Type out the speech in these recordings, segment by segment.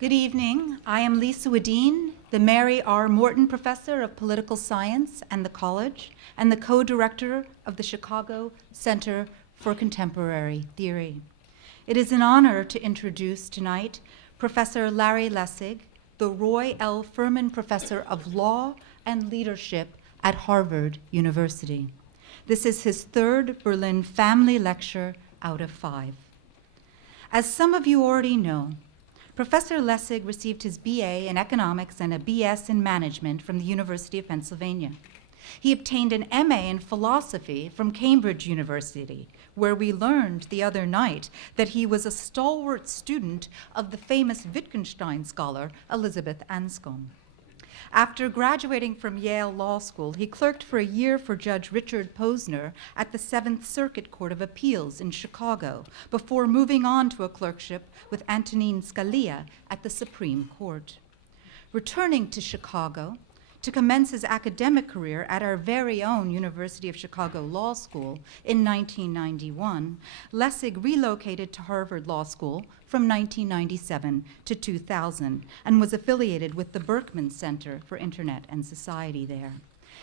Good evening. I am Lisa Wadeen, the Mary R. Morton Professor of Political Science and the College, and the co-director of the Chicago Center for Contemporary Theory. It is an honor to introduce tonight Professor Larry Lessig, the Roy L. Furman Professor of Law and Leadership at Harvard University. This is his third Berlin Family Lecture out of 5. As some of you already know, Professor Lessig received his BA in economics and a BS in management from the University of Pennsylvania. He obtained an MA in philosophy from Cambridge University, where we learned the other night that he was a stalwart student of the famous Wittgenstein scholar Elizabeth Anscombe. After graduating from Yale Law School, he clerked for a year for Judge Richard Posner at the Seventh Circuit Court of Appeals in Chicago, before moving on to a clerkship with Antonin Scalia at the Supreme Court. Returning to Chicago to commence his academic career at our very own University of Chicago Law School in 1991, Lessig relocated to Harvard Law School from 1997 to 2000 and was affiliated with the Berkman Center for Internet and Society there.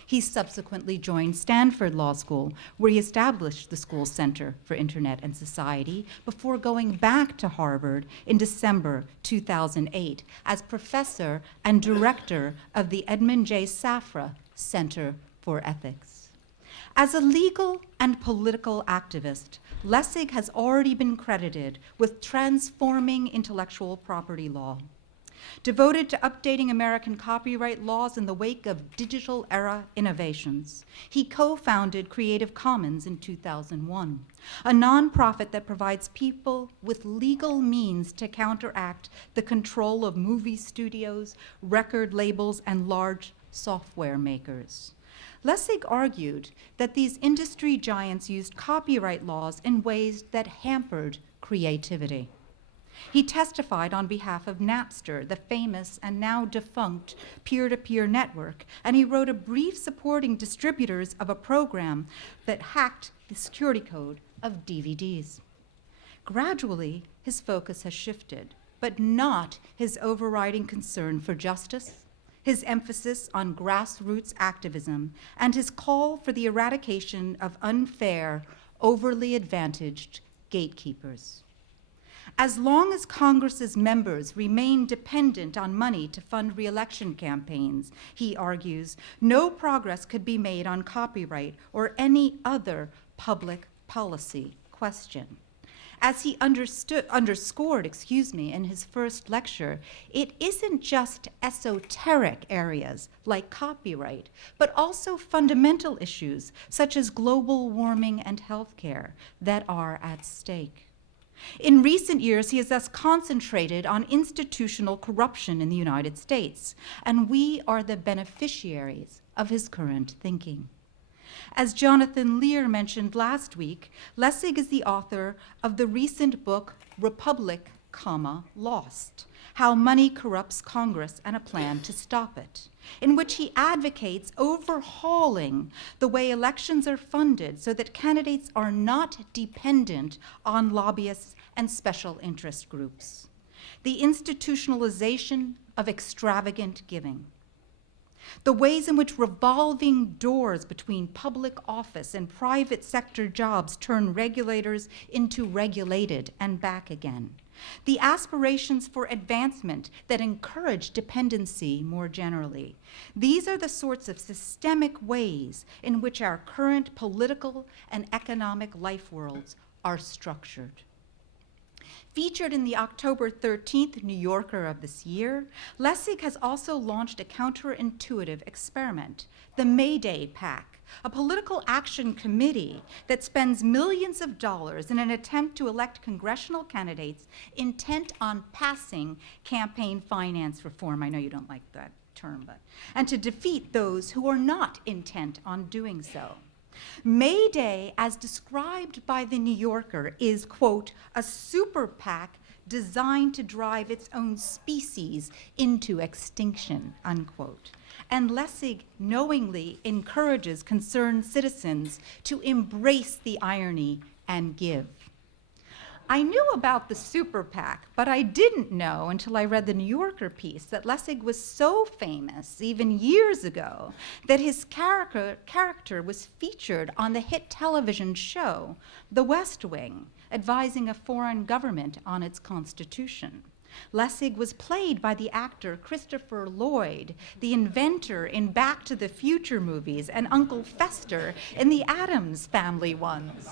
He subsequently joined Stanford Law School, where he established the school's Center for Internet and Society before going back to Harvard in December 2008 as professor and director of the Edmund J. Safra Center for Ethics. As a legal and political activist, Lessig has already been credited with transforming intellectual property law. Devoted to updating American copyright laws in the wake of digital era innovations, he co-founded Creative Commons in 2001, a nonprofit that provides people with legal means to counteract the control of movie studios, record labels, and large software makers. Lessig argued that these industry giants used copyright laws in ways that hampered creativity. He testified on behalf of Napster, the famous and now defunct peer-to-peer network, and he wrote a brief supporting distributors of a program that hacked the security code of DVDs. Gradually, his focus has shifted, but not his overriding concern for justice, his emphasis on grassroots activism, and his call for the eradication of unfair, overly advantaged gatekeepers. As long as Congress's members remain dependent on money to fund re-election campaigns, he argues, no progress could be made on copyright or any other public policy question. As he underscored in his first lecture, it isn't just esoteric areas like copyright, but also fundamental issues such as global warming and healthcare that are at stake. In recent years, he has thus concentrated on institutional corruption in the United States, and we are the beneficiaries of his current thinking. As Jonathan Lear mentioned last week, Lessig is the author of the recent book, Republic, Lost: How Money Corrupts Congress and a Plan to Stop It, in which he advocates overhauling the way elections are funded so that candidates are not dependent on lobbyists and special interest groups. The institutionalization of extravagant giving. The ways in which revolving doors between public office and private sector jobs turn regulators into regulated and back again. The aspirations for advancement that encourage dependency more generally. These are the sorts of systemic ways in which our current political and economic life worlds are structured. Featured in the October 13th New Yorker of this year, Lessig has also launched a counterintuitive experiment, the Mayday PAC, a political action committee that spends millions of dollars in an attempt to elect congressional candidates intent on passing campaign finance reform. I know you don't like that term, and to defeat those who are not intent on doing so. Mayday, as described by the New Yorker, is, quote, a super PAC designed to drive its own species into extinction, unquote. And Lessig knowingly encourages concerned citizens to embrace the irony and give. I knew about the super PAC, but I didn't know until I read the New Yorker piece that Lessig was so famous, even years ago, that his character was featured on the hit television show, The West Wing, advising a foreign government on its constitution. Lessig was played by the actor Christopher Lloyd, the inventor in Back to the Future movies, and Uncle Fester in the Addams Family ones.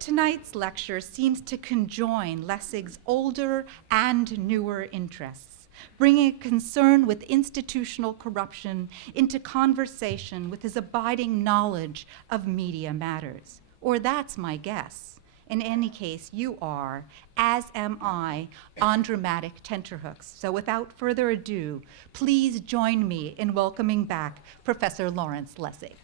Tonight's lecture seems to conjoin Lessig's older and newer interests, bringing a concern with institutional corruption into conversation with his abiding knowledge of media matters. Or that's my guess. In any case, you are, as am I, on dramatic tenterhooks. So without further ado, please join me in welcoming back Professor Lawrence Lessig.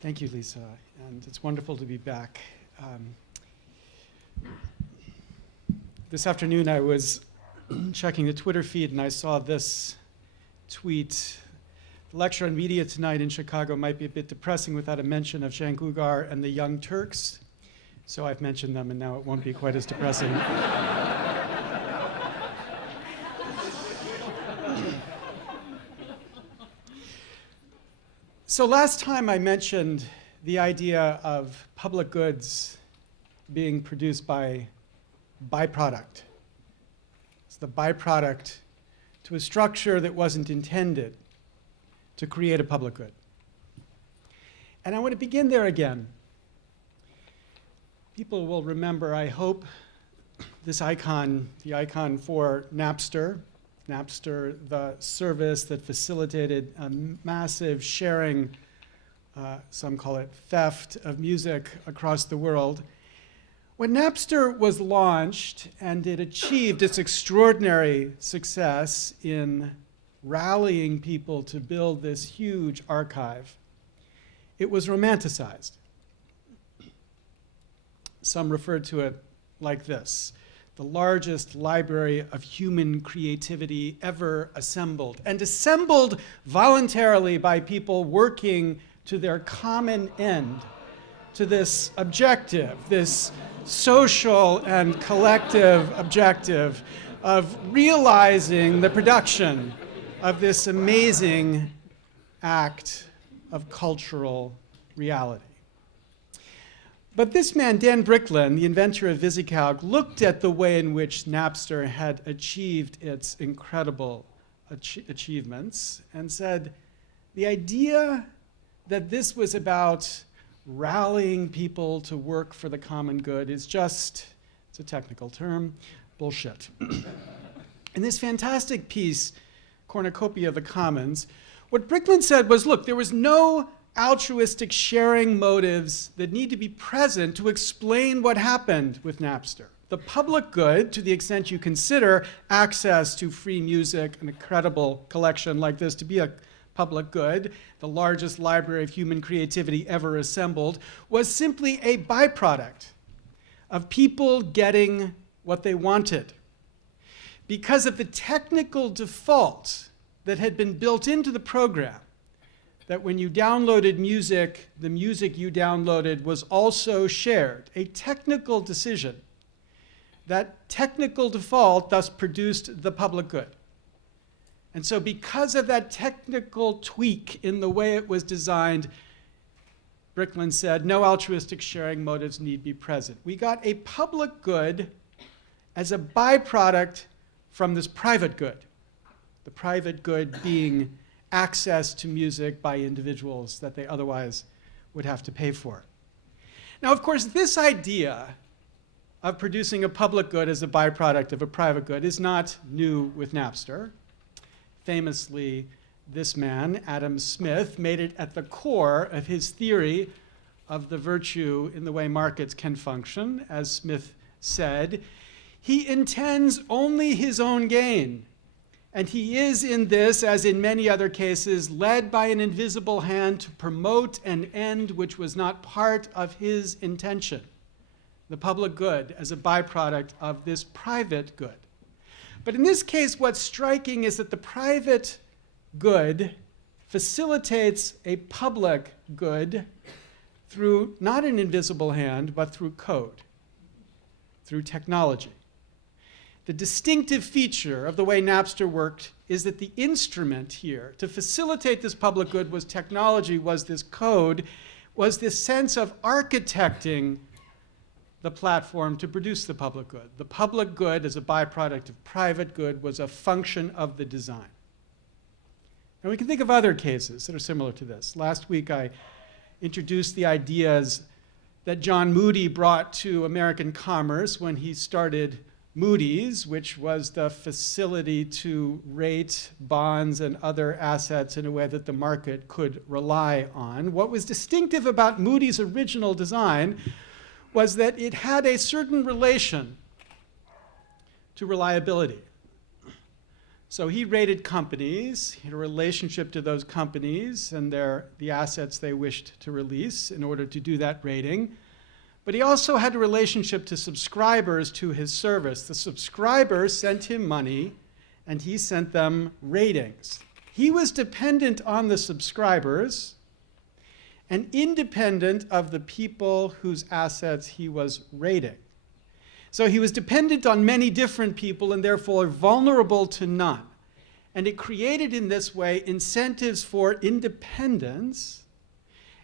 Thank you, Lisa, and it's wonderful to be back. This afternoon I was checking the Twitter feed and I saw this tweet. The lecture on media tonight in Chicago might be a bit depressing without a mention of Cenk Uygur and the Young Turks, so I've mentioned them and now it won't be quite as depressing. So last time I mentioned the idea of public goods being produced by byproduct. It's the byproduct to a structure that wasn't intended to create a public good. And I want to begin there again. People will remember, I hope, this icon, the icon for Napster. Napster, the service that facilitated a massive sharing, some call it theft, of music across the world. When Napster was launched and it achieved its extraordinary success in rallying people to build this huge archive, it was romanticized. Some referred to it like this: the largest library of human creativity ever assembled, and assembled voluntarily by people working to their common end, to this objective, this social and collective objective of realizing the production of this amazing act of cultural reality. But this man, Dan Bricklin, the inventor of VisiCalc, looked at the way in which Napster had achieved its incredible achievements and said, the idea that this was about rallying people to work for the common good is just, it's a technical term, bullshit. In this fantastic piece, Cornucopia of the Commons, what Bricklin said was, look, there was no altruistic sharing motives that need to be present to explain what happened with Napster. The public good, to the extent you consider access to free music, an incredible collection like this to be a public good, the largest library of human creativity ever assembled, was simply a byproduct of people getting what they wanted. Because of the technical default that had been built into the program, that when you downloaded music, the music you downloaded was also shared. A technical decision. That technical default thus produced the public good. And so because of that technical tweak in the way it was designed, Bricklin said, no altruistic sharing motives need be present. We got a public good as a byproduct from this private good. The private good being access to music by individuals that they otherwise would have to pay for. Now, of course, this idea of producing a public good as a byproduct of a private good is not new with Napster. Famously, this man, Adam Smith, made it at the core of his theory of the virtue in the way markets can function. As Smith said, he intends only his own gain. And he is in this, as in many other cases, led by an invisible hand to promote an end which was not part of his intention. the public good, as a byproduct of this private good. But in this case, what's striking is that the private good facilitates a public good through not an invisible hand, but through code, through technology. The distinctive feature of the way Napster worked is that the instrument here to facilitate this public good was technology, was this code, was this sense of architecting the platform to produce the public good. The public good, as a byproduct of private good, was a function of the design. And we can think of other cases that are similar to this. Last week I introduced the ideas that John Moody brought to American commerce when he started Moody's, which was the facility to rate bonds and other assets in a way that the market could rely on. What was distinctive about Moody's original design was that it had a certain relation to reliability. So he rated companies, he had a relationship to those companies and the assets they wished to release in order to do that rating. But he also had a relationship to subscribers to his service. The subscribers sent him money, and he sent them ratings. He was dependent on the subscribers and independent of the people whose assets he was rating. So he was dependent on many different people and therefore vulnerable to none. And it created in this way incentives for independence,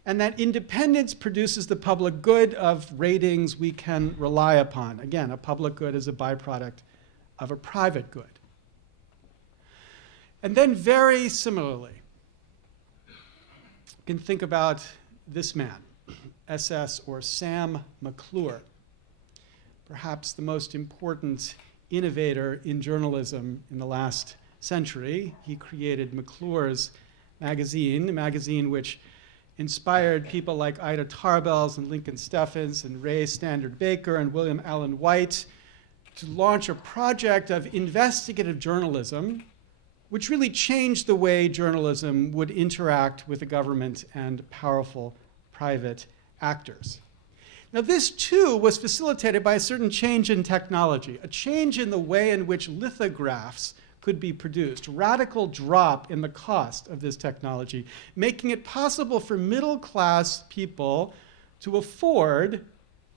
and that independence produces the public good of ratings we can rely upon. Again, a public good is a byproduct of a private good. And then very similarly, you can think about this man, SS or Sam McClure, perhaps the most important innovator in journalism in the last century. He created McClure's magazine, a magazine which inspired people like Ida Tarbells and Lincoln Steffens and Ray Standard Baker and William Allen White to launch a project of investigative journalism, which really changed the way journalism would interact with the government and powerful private actors. Now, this too was facilitated by a certain change in technology, a change in the way in which lithographs could be produced, radical drop in the cost of this technology, making it possible for middle-class people to afford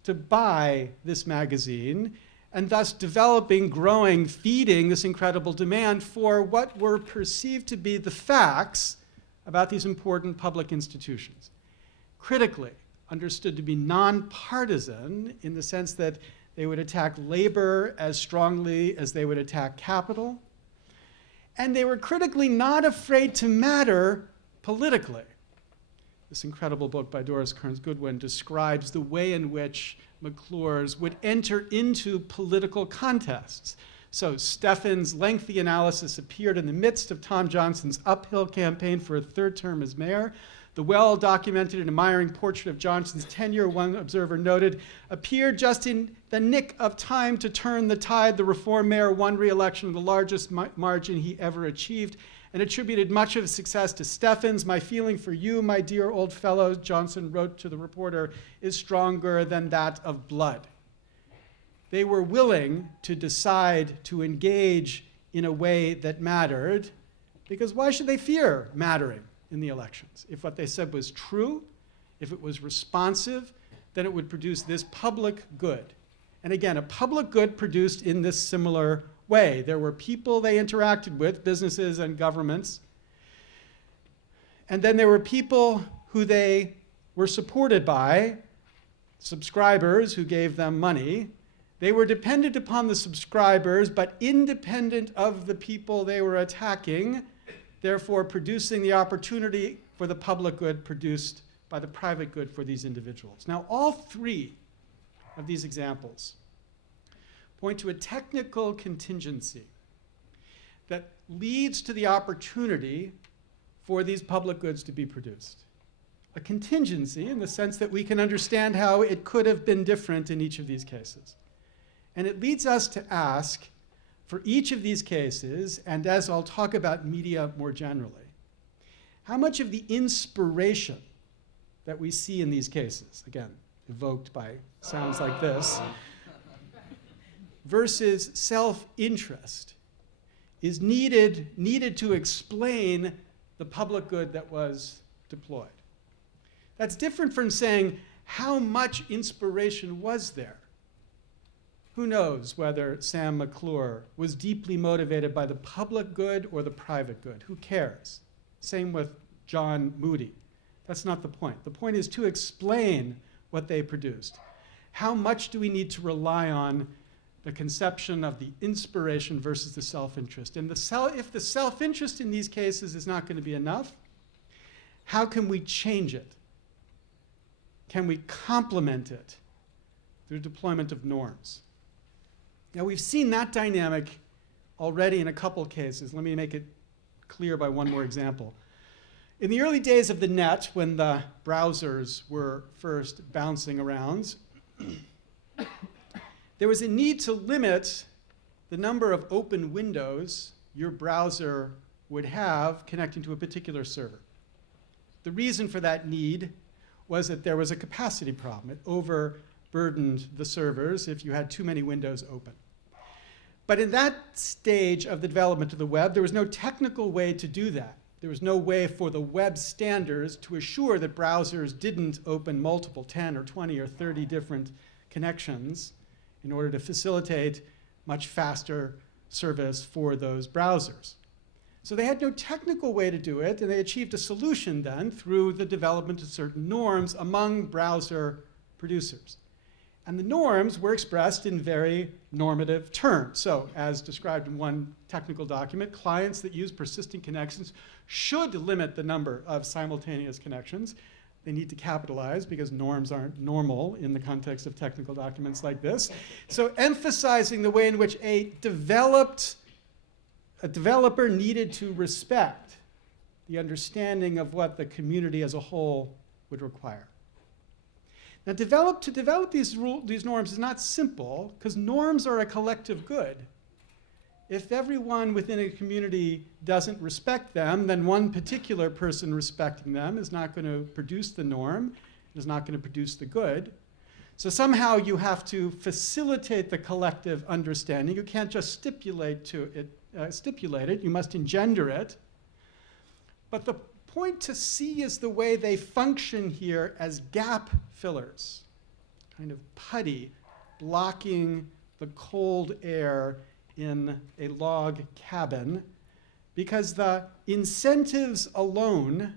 to buy this magazine, and thus developing, growing, feeding this incredible demand for what were perceived to be the facts about these important public institutions. Critically understood to be nonpartisan in the sense that they would attack labor as strongly as they would attack capital, and they were critically not afraid to matter politically. This incredible book by Doris Kearns Goodwin describes the way in which McClure's would enter into political contests. So Steffens' lengthy analysis appeared in the midst of Tom Johnson's uphill campaign for a third term as mayor. The well-documented and admiring portrait of Johnson's tenure, one observer noted, appeared just in the nick of time to turn the tide. The reform mayor won re-election with the largest margin he ever achieved, and attributed much of his success to Steffens. My feeling for you, my dear old fellow, Johnson wrote to the reporter, is stronger than that of blood. They were willing to decide to engage in a way that mattered, because why should they fear mattering in the elections? If what they said was true, if it was responsive, then it would produce this public good. And again, a public good produced in this similar way. There were people they interacted with, businesses and governments, and then there were people who they were supported by, subscribers who gave them money. They were dependent upon the subscribers, but independent of the people they were attacking, therefore producing the opportunity for the public good produced by the private good for these individuals. Now, all three of these examples point to a technical contingency that leads to the opportunity for these public goods to be produced. A contingency in the sense that we can understand how it could have been different in each of these cases. And it leads us to ask, for each of these cases, and as I'll talk about media more generally, how much of the inspiration that we see in these cases, again, evoked by sounds like this, versus self-interest is needed to explain the public good that was deployed. That's different from saying, how much inspiration was there? Who knows whether Sam McClure was deeply motivated by the public good or the private good? Who cares? Same with John Moody. That's not the point. The point is to explain what they produced. How much do we need to rely on the conception of the inspiration versus the self-interest? And if the self-interest in these cases is not going to be enough, how can we change it? Can we complement it through deployment of norms? Now, we've seen that dynamic already in a couple cases. Let me make it clear by one more example. In the early days of the net, when the browsers were first bouncing around, there was a need to limit the number of open windows your browser would have connecting to a particular server. The reason for that need was that there was a capacity problem. It overburdened the servers if you had too many windows open. But in that stage of the development of the web, there was no technical way to do that. There was no way for the web standards to assure that browsers didn't open multiple 10 or 20 or 30 different connections in order to facilitate much faster service for those browsers. So they had no technical way to do it, and they achieved a solution then through the development of certain norms among browser producers. And the norms were expressed in very normative terms. So as described in one technical document, clients that use persistent connections should limit the number of simultaneous connections. They need to capitalize because norms aren't normal in the context of technical documents like this. So emphasizing the way in which a developer needed to respect the understanding of what the community as a whole would require. Now, to develop these norms is not simple, because norms are a collective good. If everyone within a community doesn't respect them, then one particular person respecting them is not going to produce the norm, is not going to produce the good. So somehow you have to facilitate the collective understanding. You can't just stipulate it, you must engender it. But the point to see is the way they function here as gap fillers, kind of putty, blocking the cold air in a log cabin, because the incentives alone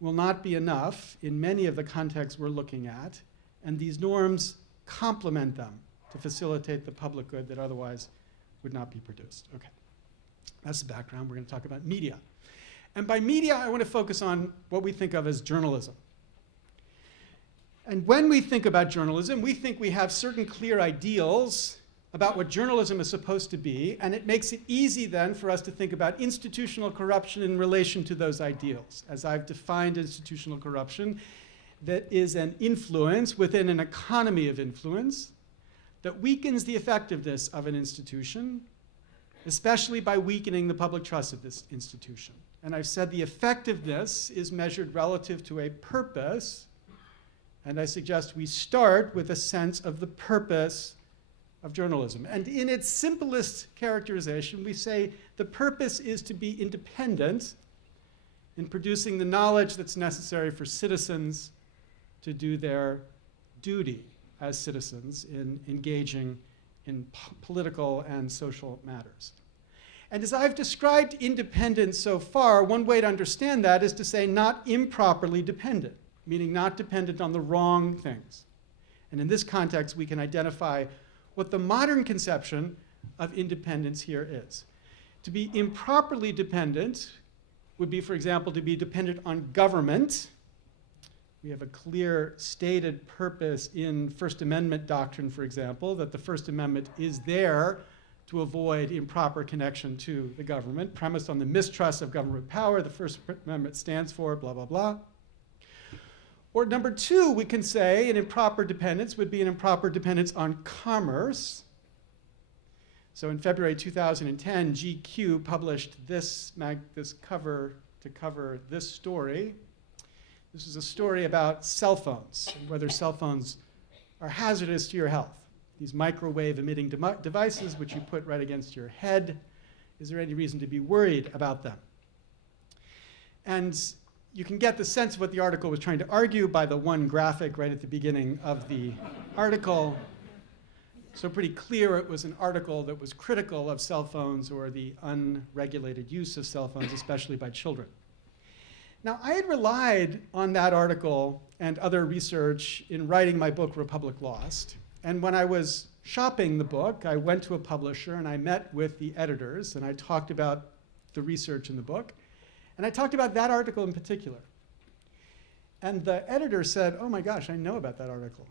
will not be enough in many of the contexts we're looking at, and these norms complement them to facilitate the public good that otherwise would not be produced. Okay, that's the background. We're going to talk about media. And by media, I want to focus on what we think of as journalism. And when we think about journalism, we think we have certain clear ideals about what journalism is supposed to be, and it makes it easy then for us to think about institutional corruption in relation to those ideals. As I've defined institutional corruption, that is an influence within an economy of influence that weakens the effectiveness of an institution, especially by weakening the public trust of this institution. And I've said the effectiveness is measured relative to a purpose, and I suggest we start with a sense of the purpose of journalism. And in its simplest characterization, we say the purpose is to be independent in producing the knowledge that's necessary for citizens to do their duty as citizens in engaging in political and social matters. And as I've described independence so far, one way to understand that is to say not improperly dependent, meaning not dependent on the wrong things. And in this context, we can identify what the modern conception of independence here is. To be improperly dependent would be, for example, to be dependent on government. We have a clear stated purpose in First Amendment doctrine, for example, that the First Amendment is there to avoid improper connection to the government, premised on the mistrust of government power. The First Amendment stands for blah, blah, blah. Or number two, we can say an improper dependence would be an improper dependence on commerce. So in February 2010, GQ published this cover to cover this story. This is a story about cell phones, and whether cell phones are hazardous to your health. These microwave emitting devices, which you put right against your head, is there any reason to be worried about them? And you can get the sense of what the article was trying to argue by the one graphic right at the beginning of the article. So pretty clear it was an article that was critical of cell phones or the unregulated use of cell phones, especially by children. Now, I had relied on that article and other research in writing my book, Republic Lost. And when I was shopping the book, I went to a publisher and I met with the editors and I talked about the research in the book. And I talked about that article in particular. And the editor said, oh my gosh, I know about that article.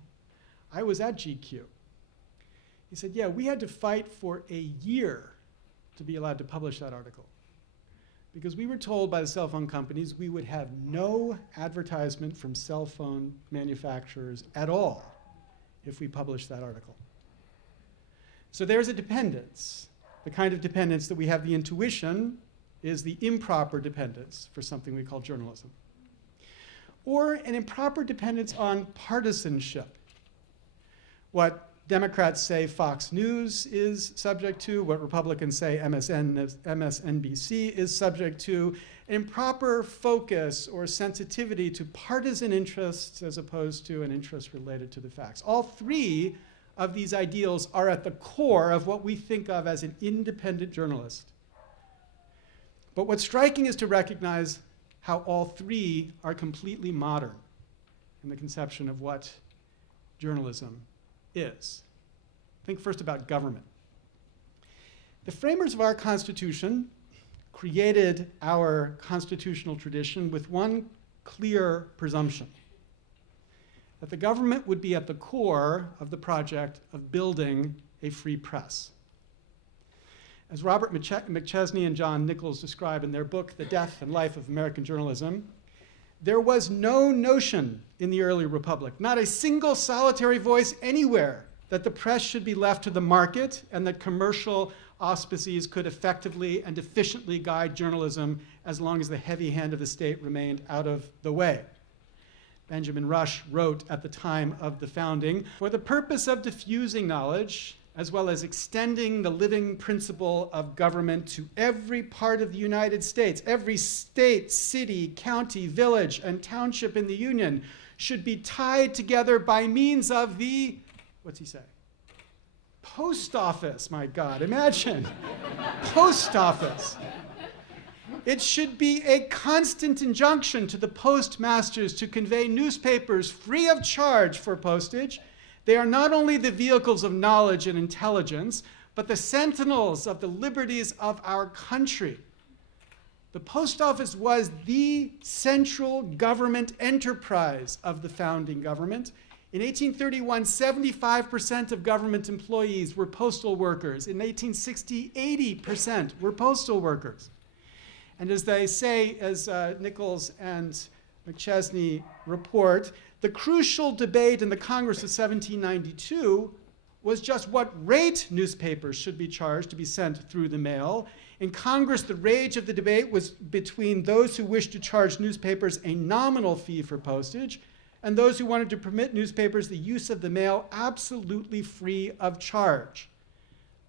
I was at GQ. He said, yeah, we had to fight for a year to be allowed to publish that article, because we were told by the cell phone companies we would have no advertisement from cell phone manufacturers at all if we published that article. So there's a dependence. The kind of dependence that we have the intuition is the improper dependence for something we call journalism. Or an improper dependence on partisanship. What Democrats say Fox News is subject to, what Republicans say MSNBC is subject to, an improper focus or sensitivity to partisan interests as opposed to an interest related to the facts. All three of these ideals are at the core of what we think of as an independent journalist. But what's striking is to recognize how all three are completely modern in the conception of what journalism is. Think first about government. The framers of our Constitution created our constitutional tradition with one clear presumption: that the government would be at the core of the project of building a free press. As Robert McChesney and John Nichols describe in their book, The Death and Life of American Journalism, there was no notion in the early republic, not a single solitary voice anywhere, that the press should be left to the market and that commercial auspices could effectively and efficiently guide journalism as long as the heavy hand of the state remained out of the way. Benjamin Rush wrote at the time of the founding, for the purpose of diffusing knowledge, as well as extending the living principle of government to every part of the United States, every state, city, county, village, and township in the Union should be tied together by means of the, what's he say? Post office, my God, imagine. Post office. It should be a constant injunction to the postmasters to convey newspapers free of charge for postage. They are not only the vehicles of knowledge and intelligence, but the sentinels of the liberties of our country. The post office was the central government enterprise of the founding government. In 1831, 75% of government employees were postal workers. In 1860, 80% were postal workers. And as they say, as Nichols and McChesney report, the crucial debate in the Congress of 1792 was just what rate newspapers should be charged to be sent through the mail. In Congress, the rage of the debate was between those who wished to charge newspapers a nominal fee for postage and those who wanted to permit newspapers the use of the mail absolutely free of charge.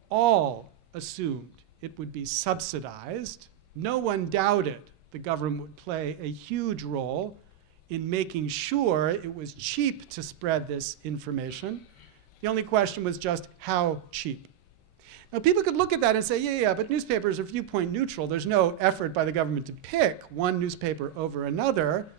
All assumed it would be subsidized. No one doubted the government would play a huge role in making sure it was cheap to spread this information. The only question was just how cheap. Now, people could look at that and say, yeah, but newspapers are viewpoint neutral. There's no effort by the government to pick one newspaper over another.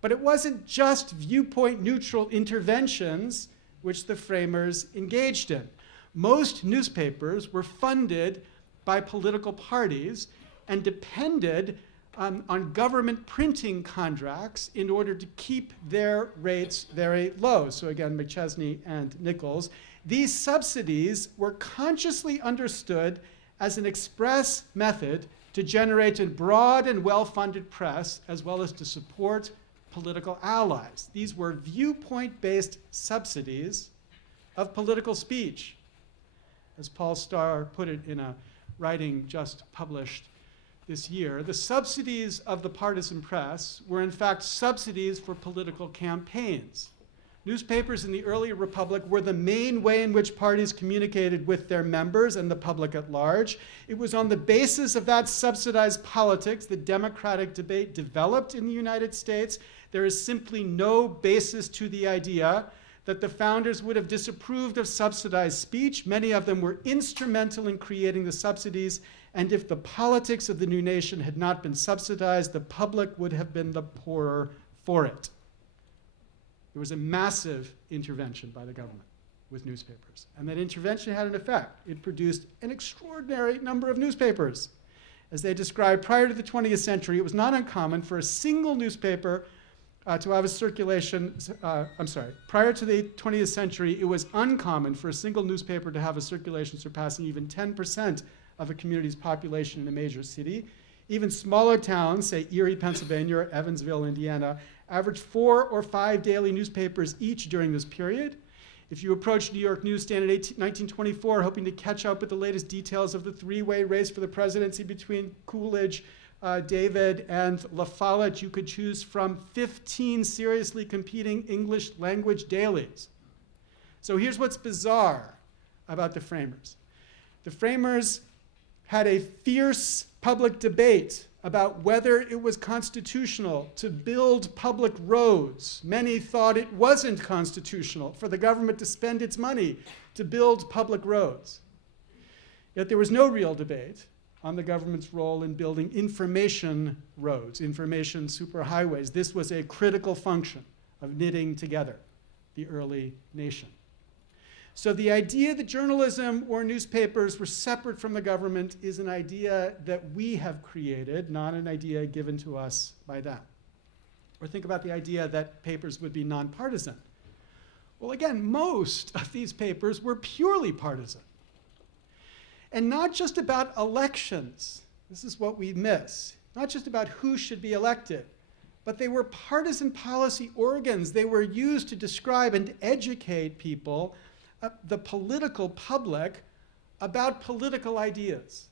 But it wasn't just viewpoint neutral interventions which the framers engaged in. Most newspapers were funded by political parties and depended on government printing contracts in order to keep their rates very low. So again, McChesney and Nichols. These subsidies were consciously understood as an express method to generate a broad and well-funded press, as well as to support political allies. These were viewpoint-based subsidies of political speech. As Paul Starr put it in a writing just published this year, the subsidies of the partisan press were in fact subsidies for political campaigns. Newspapers in the early republic were the main way in which parties communicated with their members and the public at large. It was on the basis of that subsidized politics that democratic debate developed in the United States. There is simply no basis to the idea that the founders would have disapproved of subsidized speech. Many of them were instrumental in creating the subsidies, and if the politics of the new nation had not been subsidized, the public would have been the poorer for it. There was a massive intervention by the government with newspapers, and that intervention had an effect. It produced an extraordinary number of newspapers. As they described, prior to the 20th century, it was not uncommon for a single newspaper to have a circulation, prior to the 20th century, it was uncommon for a single newspaper to have a circulation surpassing even 10% of a community's population in a major city. Even smaller towns, say Erie, Pennsylvania, or Evansville, Indiana, averaged 4 or 5 daily newspapers each during this period. If you approached New York newsstand in 1924 hoping to catch up with the latest details of the three-way race for the presidency between Coolidge, David, and La Follette, you could choose from 15 seriously competing English language dailies. So here's what's bizarre about the framers. The framers had a fierce public debate about whether it was constitutional to build public roads. Many thought it wasn't constitutional for the government to spend its money to build public roads. Yet there was no real debate on the government's role in building information roads, information superhighways. This was a critical function of knitting together the early nation. So the idea that journalism or newspapers were separate from the government is an idea that we have created, not an idea given to us by them. Or think about the idea that papers would be nonpartisan. Well, again, most of these papers were purely partisan. And not just about elections. This is what we miss. Not just about who should be elected, but they were partisan policy organs. They were used to describe and educate people, the political public, about political ideas.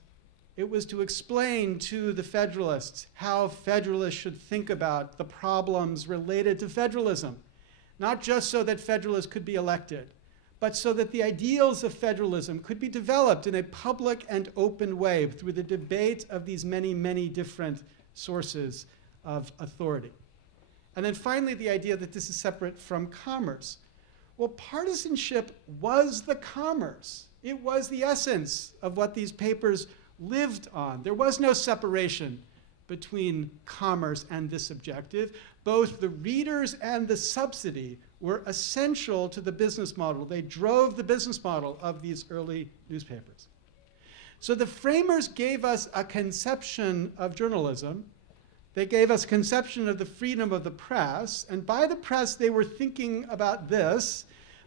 It was to explain to the Federalists how Federalists should think about the problems related to federalism, not just so that Federalists could be elected, but so that the ideals of federalism could be developed in a public and open way through the debate of these many, many different sources of authority. And then finally, the idea that this is separate from commerce. Well, partisanship was the commerce. It was the essence of what these papers lived on. There was no separation between commerce and this objective. Both the readers and the subsidy were essential to the business model. They drove the business model of these early newspapers. So the framers gave us a conception of journalism. They gave us a conception of the freedom of the press. And by the press, they were thinking about this,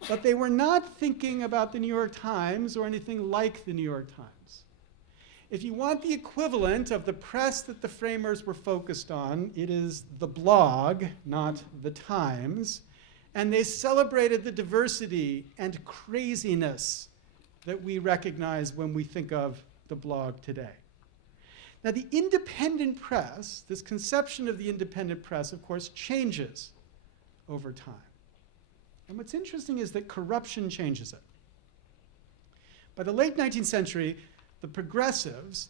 but they were not thinking about the New York Times or anything like the New York Times. If you want the equivalent of the press that the framers were focused on, it is the blog, not the Times. And they celebrated the diversity and craziness that we recognize when we think of the blog today. Now, the independent press, this conception of the independent press, of course, changes over time. And what's interesting is that corruption changes it. By the late 19th century, the progressives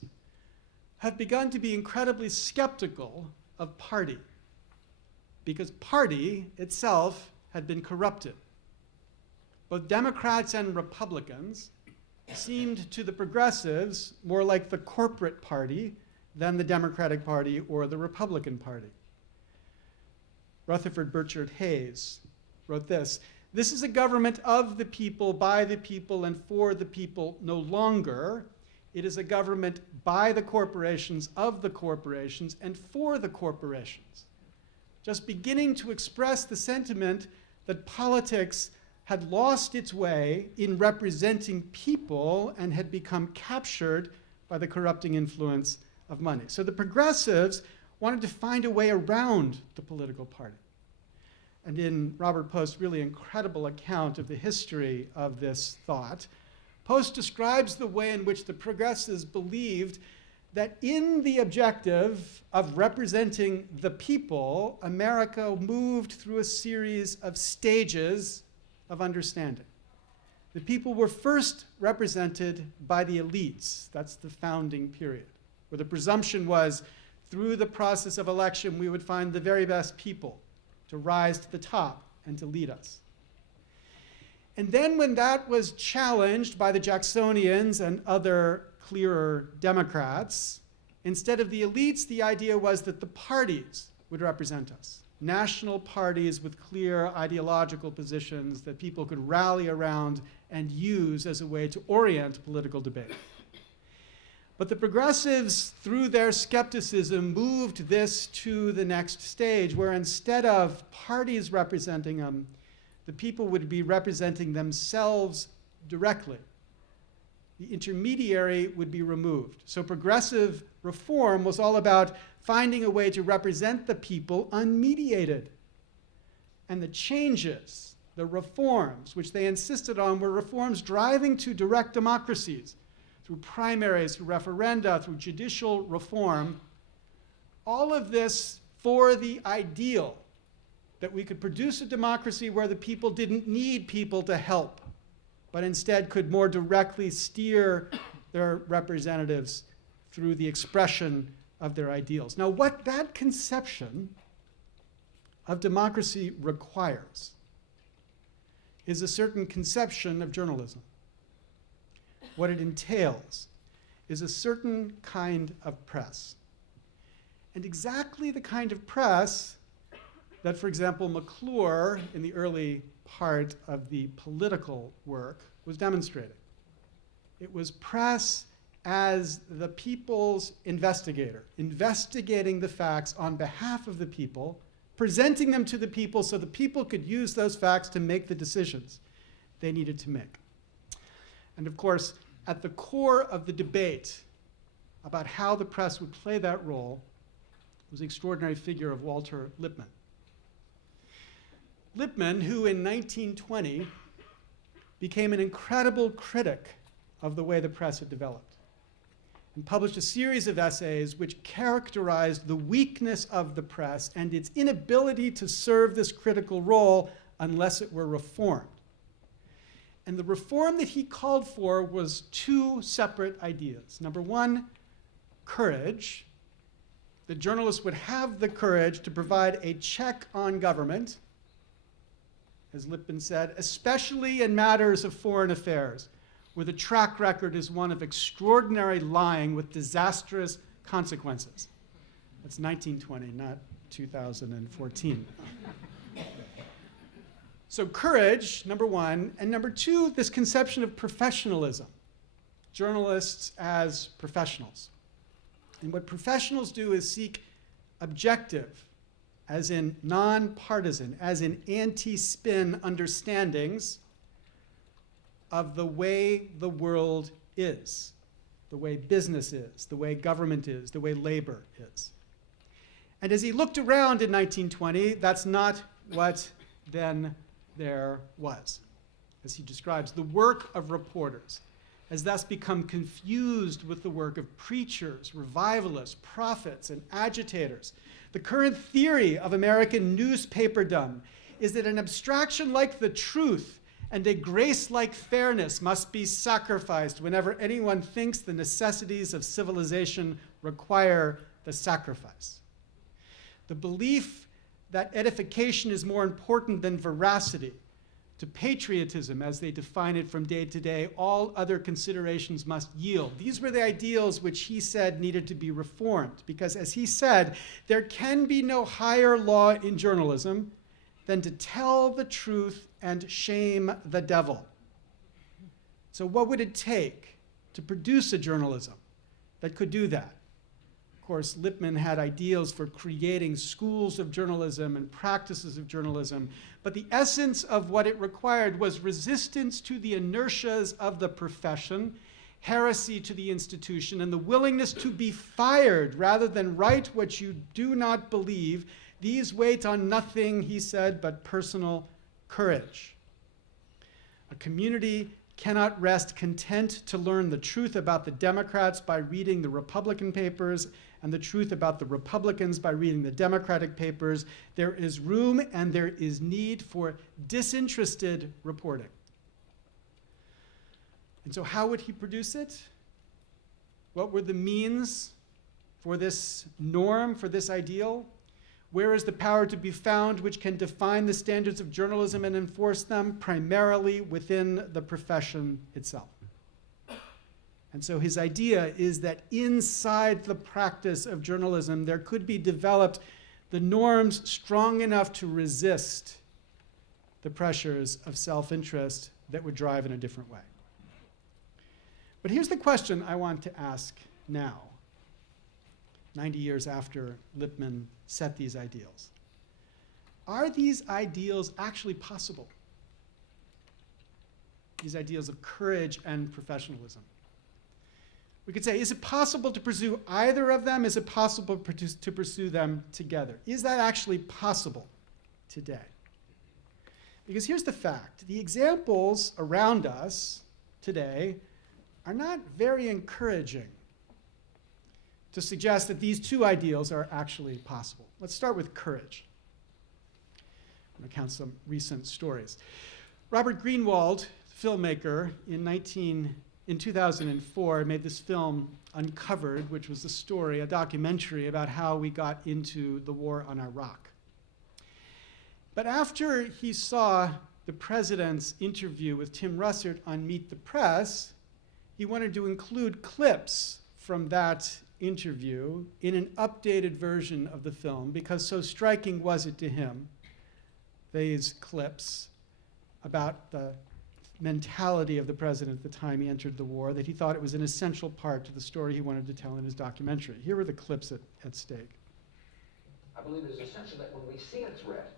have begun to be incredibly skeptical of party, because party itself had been corrupted. Both Democrats and Republicans seemed to the progressives more like the corporate party than the Democratic Party or the Republican Party. Rutherford Burchard Hayes wrote this: "This is a government of the people, by the people, and for the people no longer. It is a government by the corporations, of the corporations, and for the corporations." Just beginning to express the sentiment that politics had lost its way in representing people and had become captured by the corrupting influence of money. So the progressives wanted to find a way around the political party. And in Robert Post's really incredible account of the history of this thought, Post describes the way in which the progressives believed that in the objective of representing the people, America moved through a series of stages of understanding. The people were first represented by the elites. That's the founding period, where the presumption was through the process of election, we would find the very best people to rise to the top and to lead us. And then when that was challenged by the Jacksonians and other clearer Democrats, instead of the elites, the idea was that the parties would represent us. National parties with clear ideological positions that people could rally around and use as a way to orient political debate. But the progressives, through their skepticism, moved this to the next stage, where instead of parties representing them, the people would be representing themselves directly. The intermediary would be removed. So progressive reform was all about finding a way to represent the people unmediated. And the changes, the reforms, which they insisted on, were reforms driving to direct democracies, through primaries, through referenda, through judicial reform. All of this for the ideal that we could produce a democracy where the people didn't need people to help, but instead could more directly steer their representatives through the expression of their ideals. Now, what that conception of democracy requires is a certain conception of journalism. What it entails is a certain kind of press. And exactly the kind of press that, for example, McClure, in the early part of the political work, was demonstrating. It was press as the people's investigator, investigating the facts on behalf of the people, presenting them to the people so the people could use those facts to make the decisions they needed to make. And of course, at the core of the debate about how the press would play that role was the extraordinary figure of Walter Lippmann. Lippmann, who in 1920 became an incredible critic of the way the press had developed, and published a series of essays which characterized the weakness of the press and its inability to serve this critical role unless it were reformed. And the reform that he called for was two separate ideas. Number one, courage. The journalists would have the courage to provide a check on government, as Lippmann said, especially in matters of foreign affairs, where the track record is one of extraordinary lying with disastrous consequences. That's 1920, not 2014. So courage, number one, and number two, this conception of professionalism. Journalists as professionals. And what professionals do is seek objective, as in nonpartisan, as in anti-spin understandings of the way the world is, the way business is, the way government is, the way labor is. And as he looked around in 1920, that's not what then there was. As he describes, the work of reporters has thus become confused with the work of preachers, revivalists, prophets, and agitators. The current theory of American newspaperdom is that an abstraction like the truth and a grace like fairness must be sacrificed whenever anyone thinks the necessities of civilization require the sacrifice. The belief that edification is more important than veracity, to patriotism as they define it from day to day, all other considerations must yield. These were the ideals which he said needed to be reformed, because as he said, there can be no higher law in journalism than to tell the truth and shame the devil. So what would it take to produce a journalism that could do that? Of course, Lippmann had ideals for creating schools of journalism and practices of journalism, but the essence of what it required was resistance to the inertias of the profession, heresy to the institution, and the willingness to be fired rather than write what you do not believe. These wait on nothing, he said, but personal courage. A community cannot rest content to learn the truth about the Democrats by reading the Republican papers and the truth about the Republicans by reading the Democratic papers. There is room and there is need for disinterested reporting. And so how would he produce it? What were the means for this norm, for this ideal? Where is the power to be found which can define the standards of journalism and enforce them? Primarily within the profession itself. And so his idea is that inside the practice of journalism, there could be developed the norms strong enough to resist the pressures of self-interest that would drive in a different way. But here's the question I want to ask now, 90 years after Lippmann set these ideals. Are these ideals actually possible? These ideals of courage and professionalism. We could say, is it possible to pursue either of them? Is it possible to pursue them together? Is that actually possible today? Because here's the fact. The examples around us today are not very encouraging to suggest that these two ideals are actually possible. Let's start with courage. I'm going to count some recent stories. Robert Greenwald, filmmaker, in 2004, made this film Uncovered, which was a story, a documentary about how we got into the war on Iraq. But after he saw the president's interview with Tim Russert on Meet the Press, he wanted to include clips from that interview in an updated version of the film, because so striking was it to him, these clips about the mentality of the president at the time he entered the war, that he thought it was an essential part to the story he wanted to tell in his documentary. Here were the clips at stake. I believe it is essential that when we see a threat,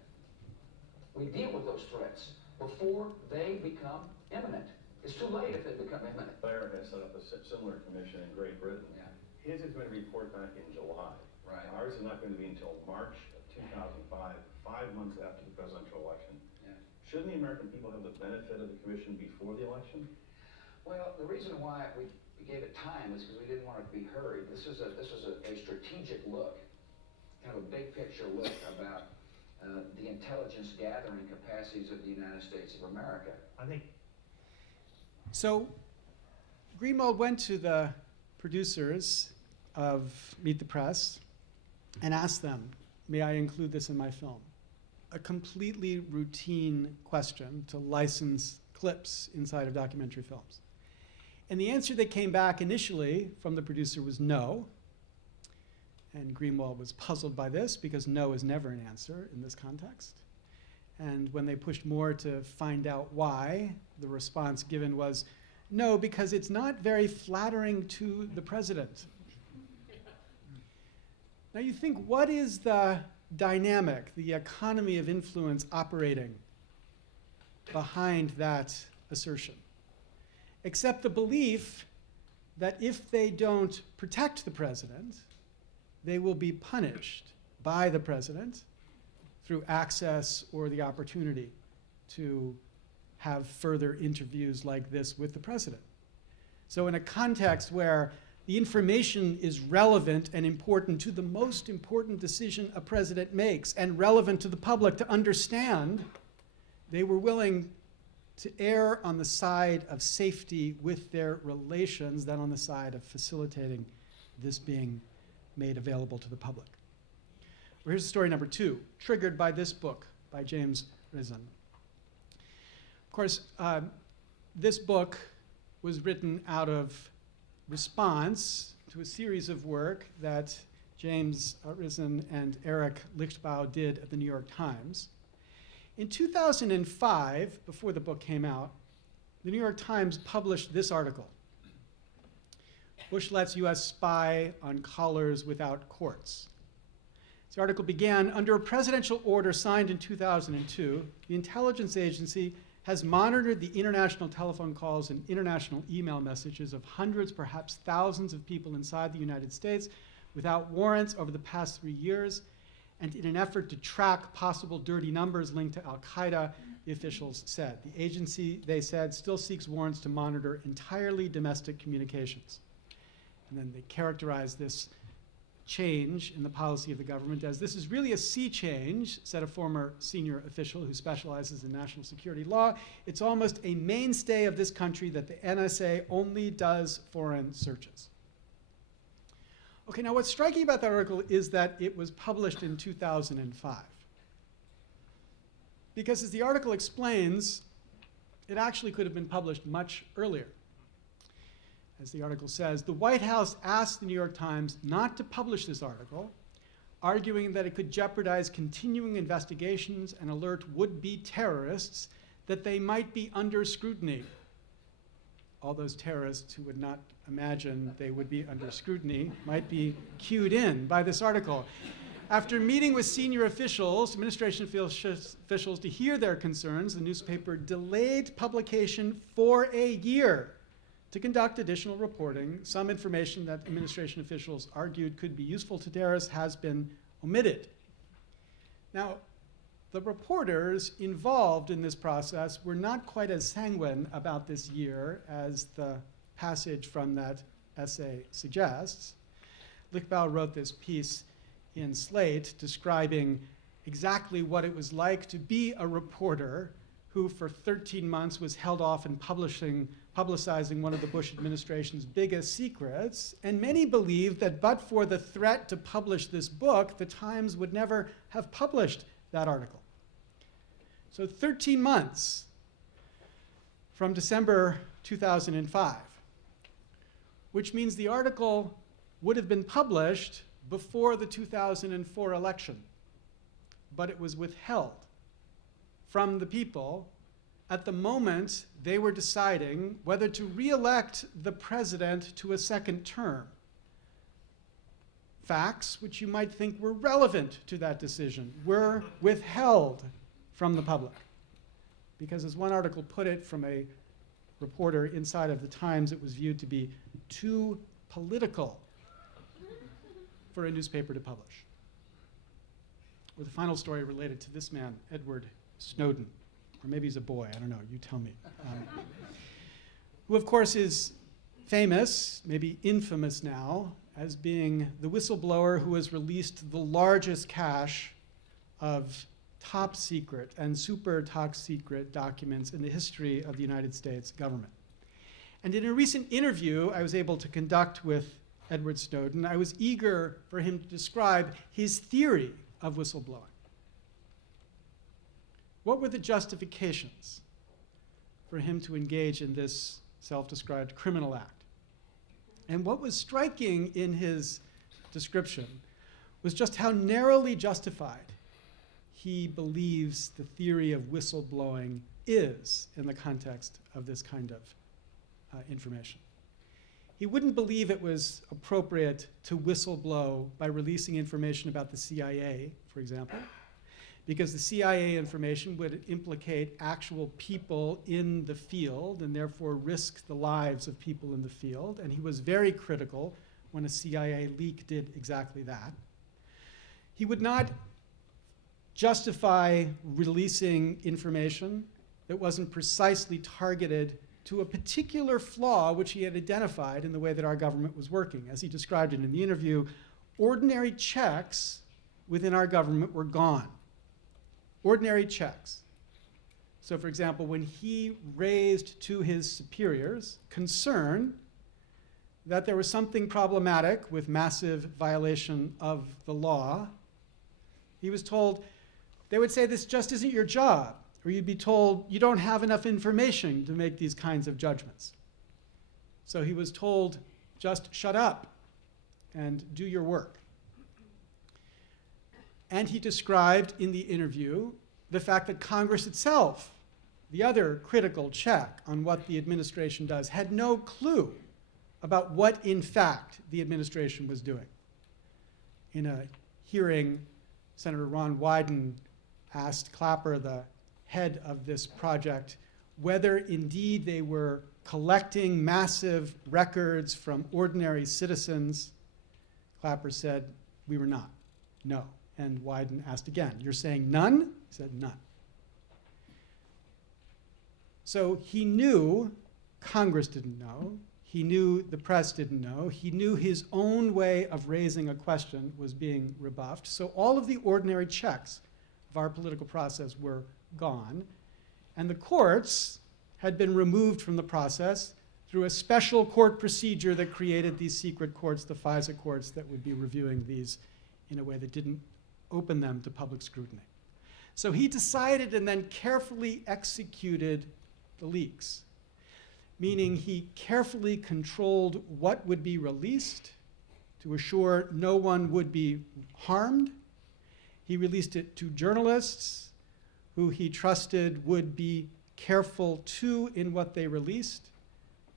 we deal with those threats before they become imminent. It's too late if they become imminent. Blair has set up a similar commission in Great Britain. Yeah. His is going to report back in July. Right. Ours is not going to be until March of 2005, 5 months after the presidential election. Yeah. Shouldn't the American people have the benefit of the commission before the election? Well, the reason why we gave it time is because we didn't want it to be hurried. This was a strategic look, kind of a big picture look about the intelligence gathering capacities of the United States of America. I think. So Greenwald went to the producers of Meet the Press and asked them, may I include this in my film? A completely routine question to license clips inside of documentary films. And the answer that came back initially from the producer was no. And Greenwald was puzzled by this, because no is never an answer in this context. And when they pushed more to find out why, the response given was, no, because it's not very flattering to the president. Now you think, what is the dynamic, the economy of influence operating behind that assertion? Except the belief that if they don't protect the president, they will be punished by the president through access or the opportunity to have further interviews like this with the president. So in a context where the information is relevant and important to the most important decision a president makes and relevant to the public to understand, they were willing to err on the side of safety with their relations than on the side of facilitating this being made available to the public. Well, here's story number 2, triggered by this book by James Risen. Of course, this book was written out of response to a series of work that James Risen and Eric Lichtbau did at the New York Times. In 2005, before the book came out, the New York Times published this article: Bush lets U.S. spy on callers without courts. This article began, under a presidential order signed in 2002, the intelligence agency has monitored the international telephone calls and international email messages of hundreds, perhaps thousands of people inside the United States without warrants over the past 3 years. And in an effort to track possible dirty numbers linked to al-Qaeda, the officials said. The agency, they said, still seeks warrants to monitor entirely domestic communications. And then they characterized this change in the policy of the government as this is really a sea change, said a former senior official who specializes in national security law. It's almost a mainstay of this country that the NSA only does foreign searches. Okay, now what's striking about that article is that it was published in 2005. Because as the article explains, it actually could have been published much earlier. As the article says, the White House asked the New York Times not to publish this article, arguing that it could jeopardize continuing investigations and alert would-be terrorists that they might be under scrutiny. All those terrorists who would not imagine they would be under scrutiny might be cued in by this article. After meeting with senior officials, administration officials, to hear their concerns, the newspaper delayed publication for a year to conduct additional reporting. Some information that administration officials argued could be useful to terrorists has been omitted. Now, the reporters involved in this process were not quite as sanguine about this year as the passage from that essay suggests. Lichtbau wrote this piece in Slate describing exactly what it was like to be a reporter who for 13 months was held off in publicizing one of the Bush administration's biggest secrets. And many believed that but for the threat to publish this book, the Times would never have published that article. So 13 months from December 2005, which means the article would have been published before the 2004 election, but it was withheld from the people at the moment they were deciding whether to re-elect the president to a second term. Facts which you might think were relevant to that decision were withheld from the public. Because as one article put it from a reporter inside of the Times, it was viewed to be too political for a newspaper to publish. Or the final story related to this man, Edward Snowden, or maybe he's a boy, I don't know, you tell me, who of course is famous, maybe infamous now, as being the whistleblower who has released the largest cache of top secret and super top secret documents in the history of the United States government. And in a recent interview I was able to conduct with Edward Snowden, I was eager for him to describe his theory of whistleblowing. What were the justifications for him to engage in this self-described criminal act? And what was striking in his description was just how narrowly justified he believes the theory of whistleblowing is in the context of this kind of information. He wouldn't believe it was appropriate to whistleblow by releasing information about the CIA, for example, because the CIA information would implicate actual people in the field and therefore risk the lives of people in the field. And he was very critical when a CIA leak did exactly that. He would not justify releasing information that wasn't precisely targeted to a particular flaw which he had identified in the way that our government was working. As he described it in the interview, ordinary checks within our government were gone. Ordinary checks. So for example, when he raised to his superiors concern that there was something problematic with massive violation of the law, he was told, they would say, this just isn't your job. Or you'd be told, you don't have enough information to make these kinds of judgments. So he was told, just shut up and do your work. And he described in the interview the fact that Congress itself, the other critical check on what the administration does, had no clue about what, in fact, the administration was doing. In a hearing, Senator Ron Wyden asked Clapper, the head of this project, whether indeed they were collecting massive records from ordinary citizens. Clapper said, we were not, no. And Wyden asked again, you're saying none? He said, none. So he knew Congress didn't know. He knew the press didn't know. He knew his own way of raising a question was being rebuffed. So all of the ordinary checks of our political process were gone. And the courts had been removed from the process through a special court procedure that created these secret courts, the FISA courts, that would be reviewing these in a way that didn't open them to public scrutiny. So he decided and then carefully executed the leaks, meaning he carefully controlled what would be released to assure no one would be harmed. He released it to journalists who he trusted would be careful too in what they released.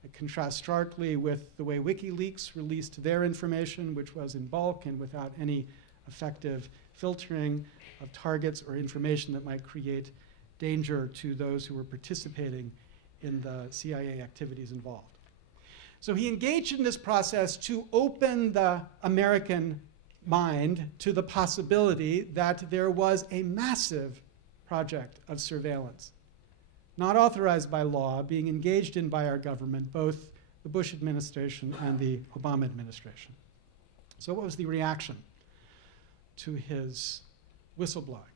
It contrasts starkly with the way WikiLeaks released their information, which was in bulk and without any effective filtering of targets or information that might create danger to those who were participating in the CIA activities involved. So he engaged in this process to open the American mind to the possibility that there was a massive project of surveillance, not authorized by law, being engaged in by our government, both the Bush administration and the Obama administration. So what was the reaction to his whistleblowing?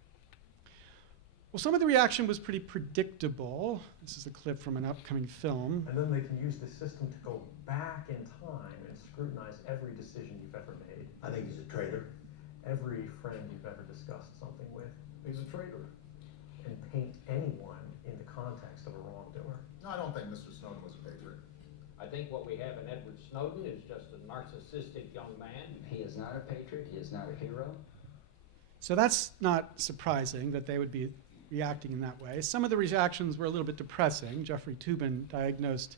Well, some of the reaction was pretty predictable. This is a clip from an upcoming film. And then they can use the system to go back in time and scrutinize every decision you've ever made. I think he's a traitor. Every friend you've ever discussed something with. He's a traitor. And paint anyone in the context of a wrongdoer. No, I don't think Mr. Snowden was a patriot. I think what we have in Edward Snowden is just a narcissistic young man. He is not a patriot. He is not a hero. So that's not surprising that they would be reacting in that way. Some of the reactions were a little bit depressing. Jeffrey Toobin diagnosed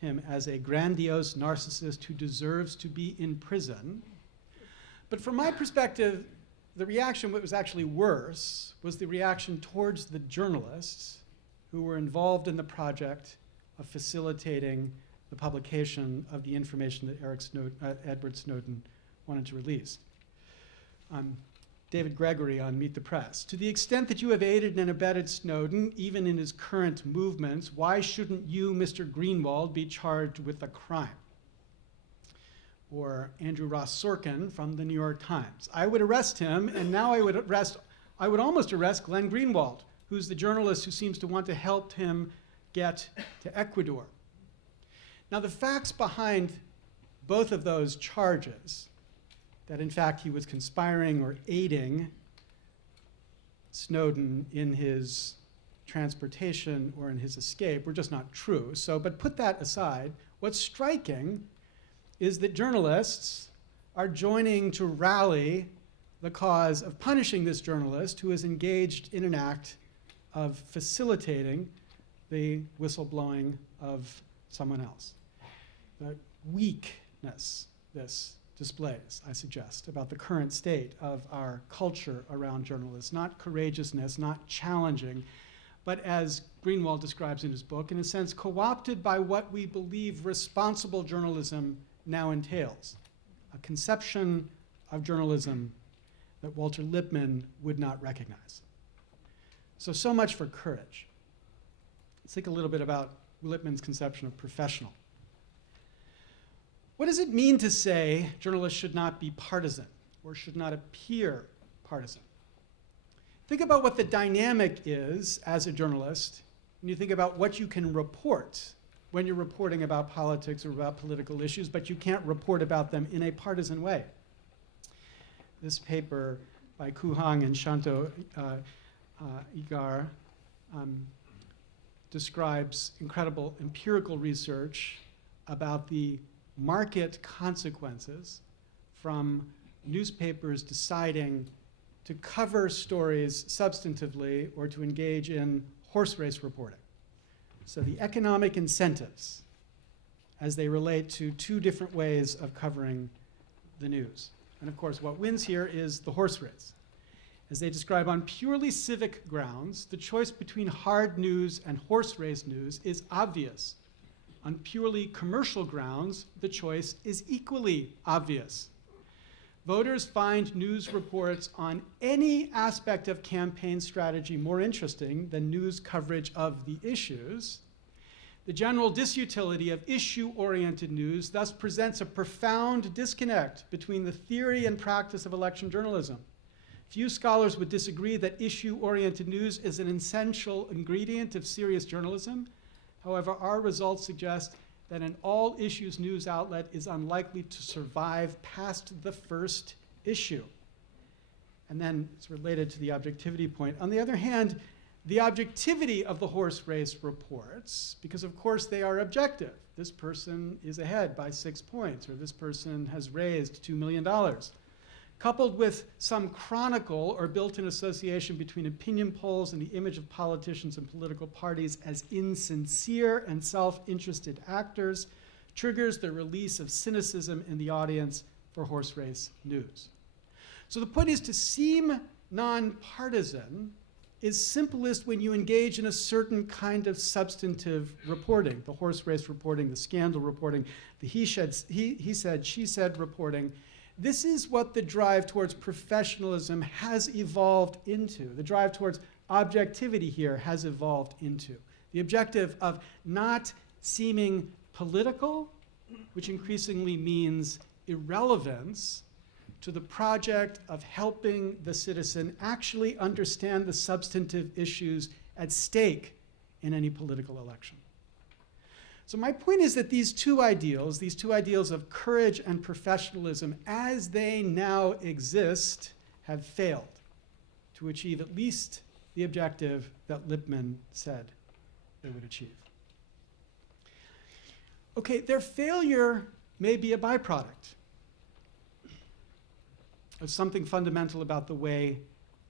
him as a grandiose narcissist who deserves to be in prison. But from my perspective, the reaction, what was actually worse, was the reaction towards the journalists who were involved in the project of facilitating the publication of the information that Edward Snowden wanted to release. David Gregory on Meet the Press. To the extent that you have aided and abetted Snowden, even in his current movements, why shouldn't you, Mr. Greenwald, be charged with a crime? Or Andrew Ross Sorkin from the New York Times. I would arrest him, and now I would almost arrest Glenn Greenwald, who's the journalist who seems to want to help him get to Ecuador. Now, the facts behind both of those charges, that in fact he was conspiring or aiding Snowden in his transportation or in his escape, were just not true. So, but put that aside, what's striking is that journalists are joining to rally the cause of punishing this journalist who is engaged in an act of facilitating the whistleblowing of someone else. The weakness this displays, I suggest, about the current state of our culture around journalists, not courageousness, not challenging, but as Greenwald describes in his book, in a sense co-opted by what we believe responsible journalism now entails, a conception of journalism that Walter Lippmann would not recognize. So much for courage. Let's think a little bit about Lippmann's conception of professional. What does it mean to say journalists should not be partisan or should not appear partisan? Think about what the dynamic is as a journalist when you think about what you can report when you're reporting about politics or about political issues, but you can't report about them in a partisan way. This paper by Ku Hang and Shanto Igar describes incredible empirical research about the market consequences from newspapers deciding to cover stories substantively or to engage in horse race reporting. So the economic incentives as they relate to two different ways of covering the news. And of course, what wins here is the horse race. As they describe, on purely civic grounds, the choice between hard news and horse race news is obvious. On purely commercial grounds, the choice is equally obvious. voters find news reports on any aspect of campaign strategy more interesting than news coverage of the issues, the general disutility of issue-oriented news thus presents a profound disconnect between the theory and practice of election journalism. Few scholars would disagree that issue-oriented news is an essential ingredient of serious journalism. However, our results suggest that an all-issues news outlet is unlikely to survive past the first issue. And then it's related to the objectivity point. On the other hand, the objectivity of the horse race reports, because of course they are objective. This person is ahead by 6 points, or this person has raised $2 million. Coupled with some chronicle or built-in association between opinion polls and the image of politicians and political parties as insincere and self-interested actors, triggers the release of cynicism in the audience for horse race news. So the point is, to seem nonpartisan is simplest when you engage in a certain kind of substantive reporting, the horse race reporting, the scandal reporting, the he said, she said reporting. This is what the drive towards professionalism has evolved into. The drive towards objectivity here has evolved into. The objective of not seeming political, which increasingly means irrelevance, to the project of helping the citizen actually understand the substantive issues at stake in any political election. So my point is that these two ideals of courage and professionalism, as they now exist, have failed to achieve at least the objective that Lippmann said they would achieve. Okay, their failure may be a byproduct of something fundamental about the way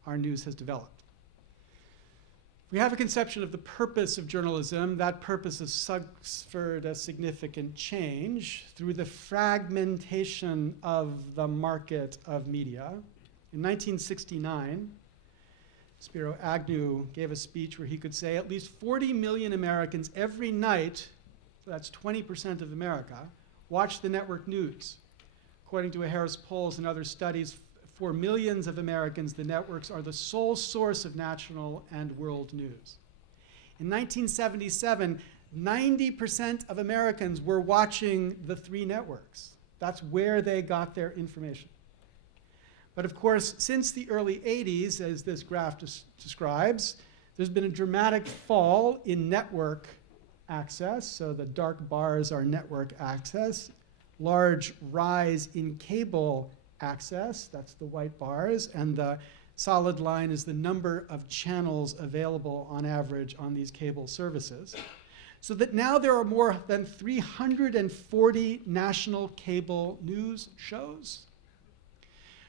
our news has developed. We have a conception of the purpose of journalism. That purpose has suffered a significant change through the fragmentation of the market of media. In 1969, Spiro Agnew gave a speech where he could say at least 40 million Americans every night, so that's 20% of America, watch the network news. According to a Harris Polls and other studies, for millions of Americans, the networks are the sole source of national and world news. In 1977, 90% of Americans were watching the three networks. That's where they got their information. But of course, since the early 80s, as this graph describes, there's been a dramatic fall in network access. So the dark bars are network access. Large rise in cable access, that's the white bars, and the solid line is the number of channels available on average on these cable services. So that now there are more than 340 national cable news shows,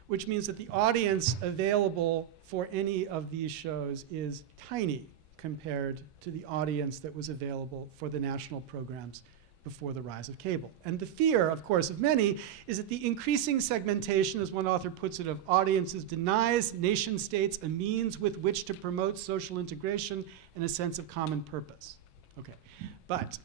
which means that the audience available for any of these shows is tiny compared to the audience that was available for the national programs before the rise of cable. And the fear, of course, of many is that the increasing segmentation, as one author puts it, of audiences denies nation states a means with which to promote social integration and a sense of common purpose. Okay, but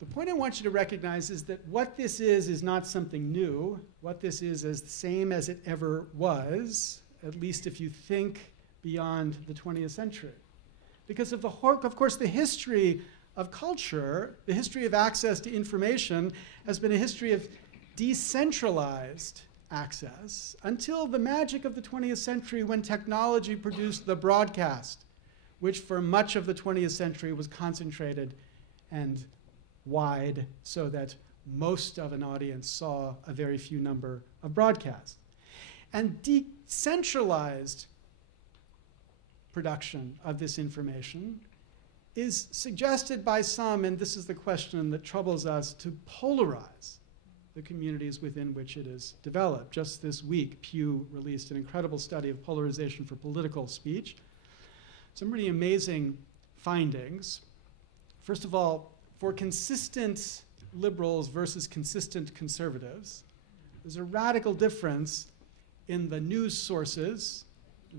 the point I want you to recognize is that what this is not something new. What this is the same as it ever was, at least if you think beyond the 20th century. Because of course, the history of culture, the history of access to information has been a history of decentralized access until the magic of the 20th century, when technology produced the broadcast, which for much of the 20th century was concentrated and wide so that most of an audience saw a very few number of broadcasts. And decentralized production of this information is suggested by some, and this is the question that troubles us, to polarize the communities within which it is developed. Just this week, Pew released an incredible study of polarization for political speech. Some really amazing findings. First of all, for consistent liberals versus consistent conservatives, there's a radical difference in the news sources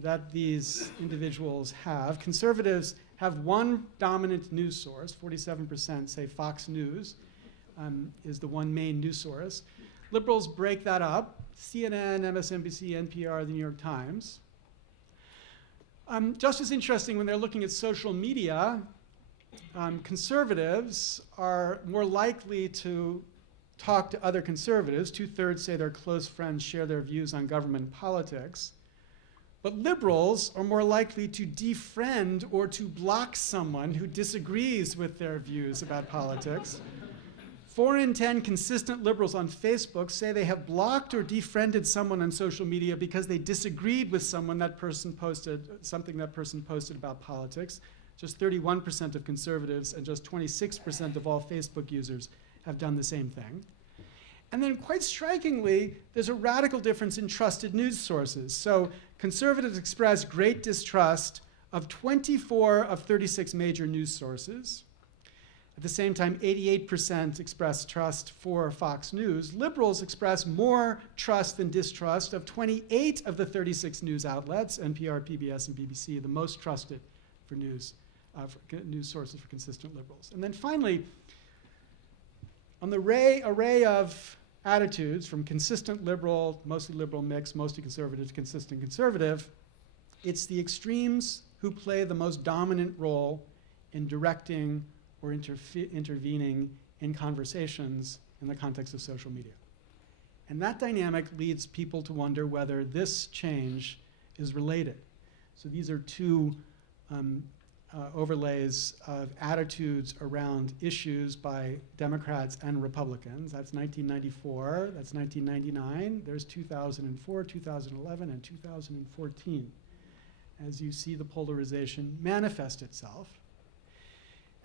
that these individuals have. Conservatives have one dominant news source. 47% say Fox News is the one main news source. Liberals break that up. CNN, MSNBC, NPR, the New York Times. Just as interesting, when they're looking at social media, conservatives are more likely to talk to other conservatives. 2/3 say their close friends share their views on government and politics. But liberals are more likely to defriend or to block someone who disagrees with their views about politics. 4 in 10 consistent liberals on Facebook say they have blocked or defriended someone on social media because they disagreed with something that person posted about politics. Just 31% of conservatives and just 26% of all Facebook users have done the same thing. And then quite strikingly, there's a radical difference in trusted news sources. So conservatives express great distrust of 24 of 36 major news sources. At the same time, 88% express trust for Fox News. Liberals express more trust than distrust of 28 of the 36 news outlets, NPR, PBS, and BBC, the most trusted for news sources for consistent liberals. And then finally, on the array of attitudes from consistent liberal, mostly liberal mix, mostly conservative to consistent conservative, it's the extremes who play the most dominant role in directing or intervening in conversations in the context of social media. And that dynamic leads people to wonder whether this change is related. So these are two overlays of attitudes around issues by Democrats and Republicans. That's 1994, that's 1999, there's 2004, 2011, and 2014. As you see the polarization manifest itself.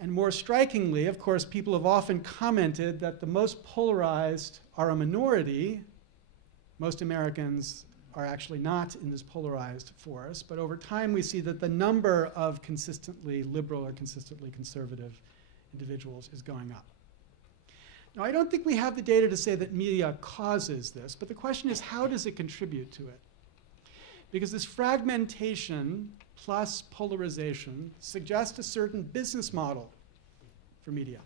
And more strikingly, of course, people have often commented that the most polarized are a minority. Most Americans are actually not in this polarized force, but over time we see that the number of consistently liberal or consistently conservative individuals is going up. Now, I don't think we have the data to say that media causes this, but the question is, how does it contribute to it? Because this fragmentation plus polarization suggests a certain business model for media.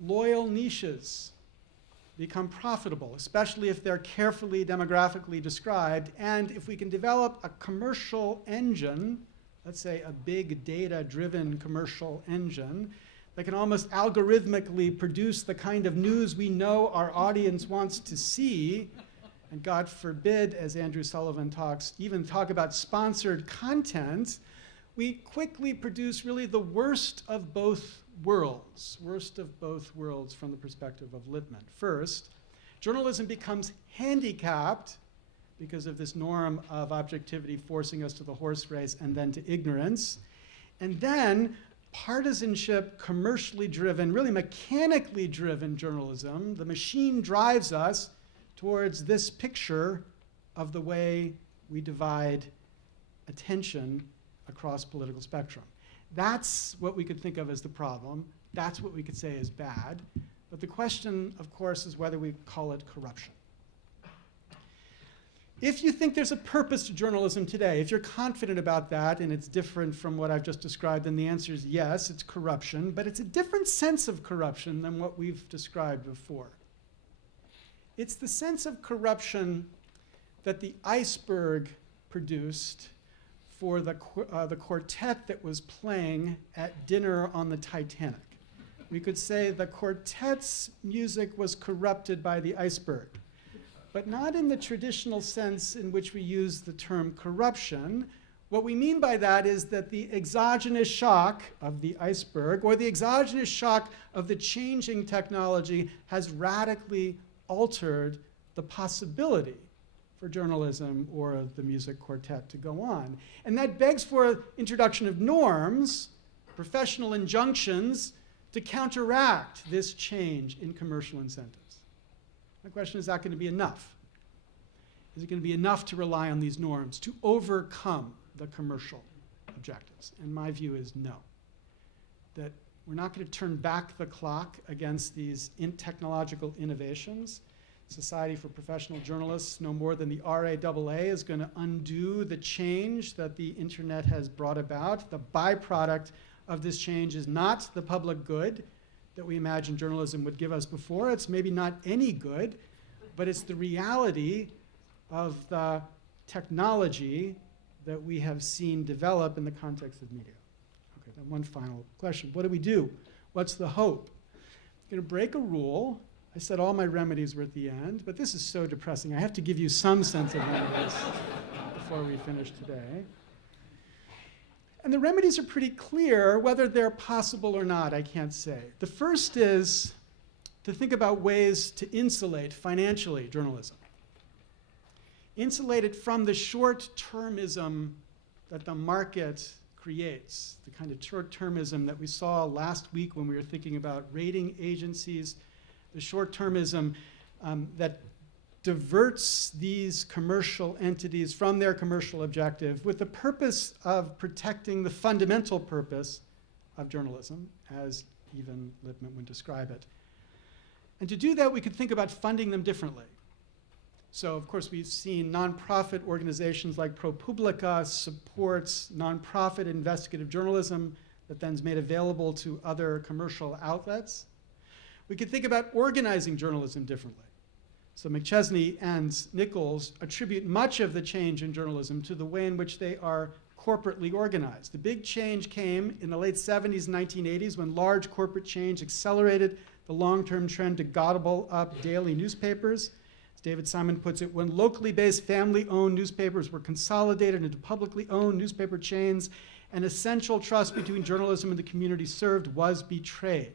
Loyal niches become profitable, especially if they're carefully demographically described, and if we can develop a commercial engine, let's say a big data-driven commercial engine, that can almost algorithmically produce the kind of news we know our audience wants to see, and God forbid, as Andrew Sullivan even talk about sponsored content, we quickly produce really the worst of both worlds from the perspective of Lippmann. First, journalism becomes handicapped because of this norm of objectivity forcing us to the horse race and then to ignorance. And then partisanship, commercially driven, really mechanically driven journalism, the machine drives us towards this picture of the way we divide attention across political spectrum. That's what we could think of as the problem. That's what we could say is bad. But the question, of course, is whether we call it corruption. If you think there's a purpose to journalism today, if you're confident about that and it's different from what I've just described, then the answer is yes, it's corruption, but it's a different sense of corruption than what we've described before. It's the sense of corruption that the iceberg produced for the quartet that was playing at dinner on the Titanic. We could say the quartet's music was corrupted by the iceberg, but not in the traditional sense in which we use the term corruption. What we mean by that is that the exogenous shock of the iceberg, or the exogenous shock of the changing technology, has radically altered the possibility for journalism or the music quartet to go on. And that begs for introduction of norms, professional injunctions, to counteract this change in commercial incentives. The question is that going to be enough? Is it going to be enough to rely on these norms to overcome the commercial objectives? And my view is no. That we're not going to turn back the clock against these technological innovations. Society for Professional Journalists, no more than the RAAA, is going to undo the change that the internet has brought about. The byproduct of this change is not the public good, that we imagined journalism would give us before. It's maybe not any good, but it's the reality of the technology that we have seen develop in the context of media. Okay, then one final question. What do we do? What's the hope? I'm going to break a rule. I said all my remedies were at the end, but this is so depressing. I have to give you some sense of remedies before we finish today. And the remedies are pretty clear. Whether they're possible or not, I can't say. The first is to think about ways to insulate financially journalism. Insulate it from the short-termism that the market creates, the kind of short-termism that we saw last week when we were thinking about rating agencies, the short-termism that diverts these commercial entities from their commercial objective with the purpose of protecting the fundamental purpose of journalism, as even Lippmann would describe it. And to do that, we could think about funding them differently. So, of course, we've seen nonprofit organizations like ProPublica supports nonprofit investigative journalism that then is made available to other commercial outlets. We could think about organizing journalism differently. So McChesney and Nichols attribute much of the change in journalism to the way in which they are corporately organized. The big change came in the late 70s and 1980s when large corporate change accelerated the long-term trend to gobble up daily newspapers. As David Simon puts it, when locally based family-owned newspapers were consolidated into publicly owned newspaper chains, an essential trust between journalism and the community served was betrayed.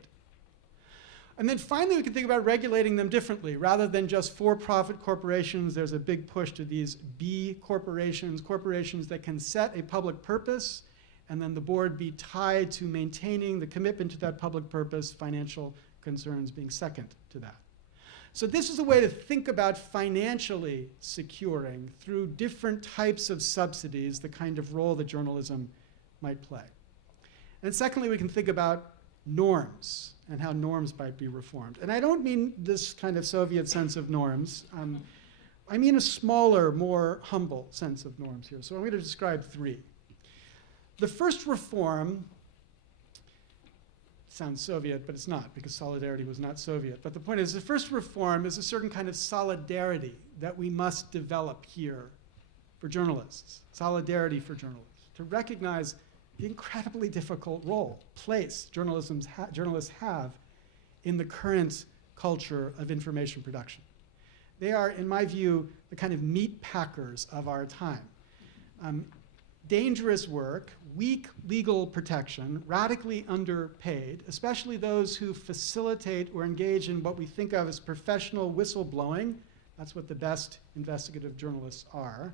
And then finally, we can think about regulating them differently. Rather than just for-profit corporations, there's a big push to these B corporations, corporations that can set a public purpose, and then the board be tied to maintaining the commitment to that public purpose, financial concerns being second to that. So this is a way to think about financially securing, through different types of subsidies, the kind of role that journalism might play. And secondly, we can think about norms and how norms might be reformed. And I don't mean this kind of Soviet sense of norms. I mean a smaller, more humble sense of norms here. So I'm going to describe three. The first reform sounds Soviet, but it's not, because solidarity was not Soviet. But the point is, the first reform is a certain kind of solidarity that we must develop here for journalists, solidarity for journalists, to recognize the incredibly difficult place journalists have in the current culture of information production. They are, in my view, the kind of meat packers of our time. Dangerous work, weak legal protection, radically underpaid, especially those who facilitate or engage in what we think of as professional whistleblowing. That's what the best investigative journalists are.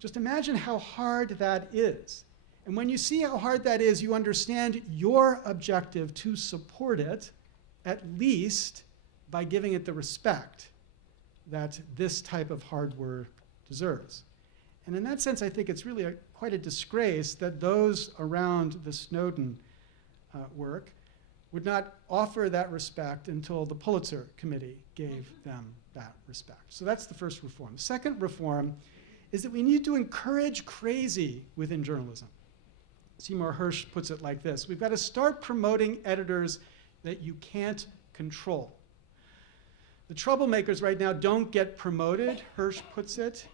Just imagine how hard that is. And when you see how hard that is, you understand your objective to support it, at least by giving it the respect that this type of hard work deserves. And in that sense, I think it's really quite a disgrace that those around the Snowden work would not offer that respect until the Pulitzer Committee gave them that respect. So that's the first reform. The second reform is that we need to encourage crazy within journalism. Seymour Hersh puts it like this: we've got to start promoting editors that you can't control. The troublemakers right now don't get promoted, Hersh puts it.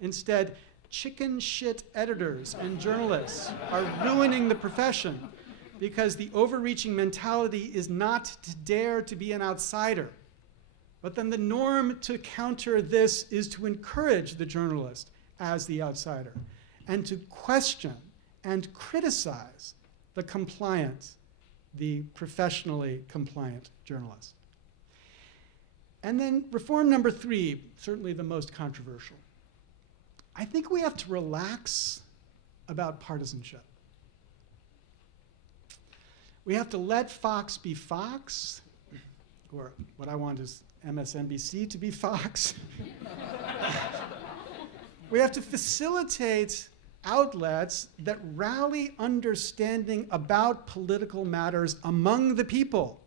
Instead, chicken shit editors and journalists are ruining the profession because the overreaching mentality is not to dare to be an outsider. But then the norm to counter this is to encourage the journalist as the outsider and to question and criticize the compliant, the professionally compliant journalist. And then reform number three, certainly the most controversial. I think we have to relax about partisanship. We have to let Fox be Fox, or what I want is MSNBC to be Fox. We have to facilitate outlets that rally understanding about political matters among the people.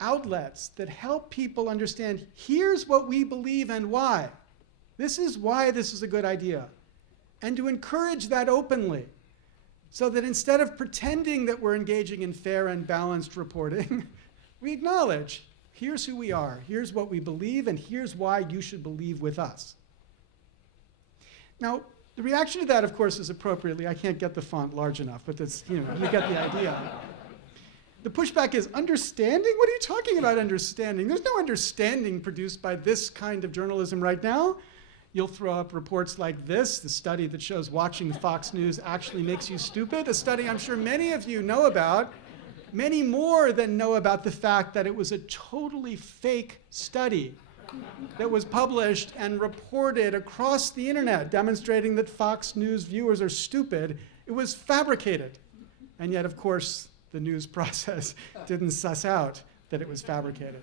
Outlets that help people understand, here's what we believe and why. This is why this is a good idea. And to encourage that openly. So that instead of pretending that we're engaging in fair and balanced reporting, we acknowledge, here's who we are, here's what we believe, and here's why you should believe with us. Now, the reaction to that, of course, is appropriately, I can't get the font large enough, but that's, you get the idea. The pushback is, understanding? What are you talking about, understanding? There's no understanding produced by this kind of journalism right now. You'll throw up reports like this, the study that shows watching Fox News actually makes you stupid, a study I'm sure many of you know about, many more than know about the fact that it was a totally fake study that was published and reported across the internet, demonstrating that Fox News viewers are stupid. It was fabricated. And yet, of course, the news process didn't suss out that it was fabricated.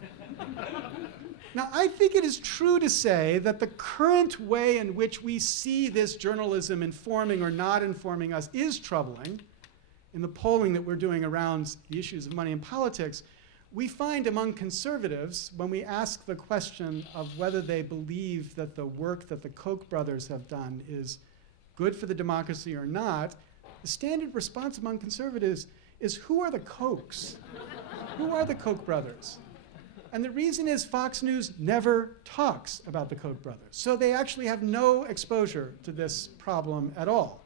Now, I think it is true to say that the current way in which we see this journalism informing or not informing us is troubling. In the polling that we're doing around the issues of money and politics, we find among conservatives, when we ask the question of whether they believe that the work that the Koch brothers have done is good for the democracy or not, the standard response among conservatives is, who are the Kochs? Who are the Koch brothers? And the reason is Fox News never talks about the Koch brothers. So they actually have no exposure to this problem at all.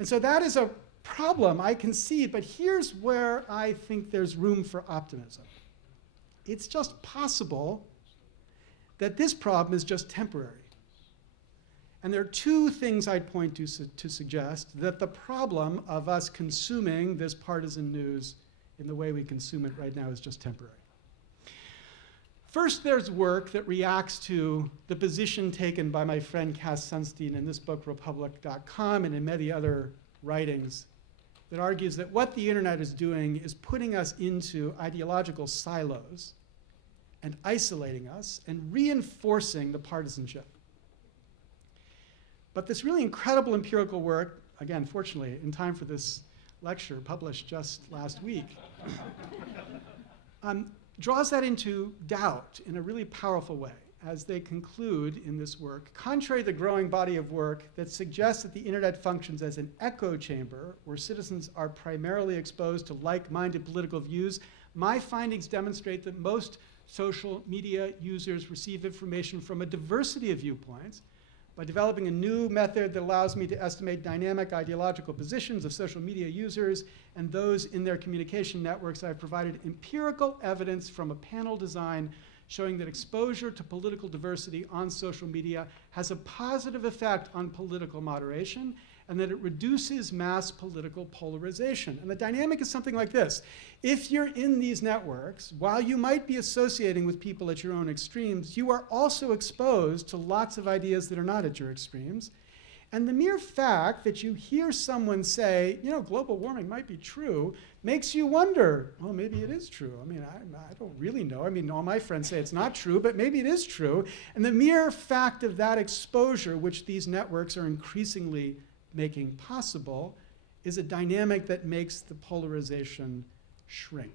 And so that is a problem, I concede, but here's where I think there's room for optimism. It's just possible that this problem is just temporary. And there are two things I'd point to suggest that the problem of us consuming this partisan news in the way we consume it right now is just temporary. First, there's work that reacts to the position taken by my friend Cass Sunstein in this book, Republic.com, and in many other writings, that argues that what the internet is doing is putting us into ideological silos and isolating us and reinforcing the partisanship. But this really incredible empirical work, again, fortunately, in time for this lecture, published just last week, draws that into doubt in a really powerful way, as they conclude in this work, contrary to the growing body of work that suggests that the internet functions as an echo chamber where citizens are primarily exposed to like-minded political views, my findings demonstrate that most social media users receive information from a diversity of viewpoints. By developing a new method that allows me to estimate dynamic ideological positions of social media users and those in their communication networks, I've provided empirical evidence from a panel design showing that exposure to political diversity on social media has a positive effect on political moderation and that it reduces mass political polarization. And the dynamic is something like this. If you're in these networks, while you might be associating with people at your own extremes, you are also exposed to lots of ideas that are not at your extremes. And the mere fact that you hear someone say, global warming might be true, makes you wonder, well, maybe it is true. I mean, I don't really know. I mean, all my friends say it's not true, but maybe it is true. And the mere fact of that exposure, which these networks are increasingly making possible, is a dynamic that makes the polarization shrink.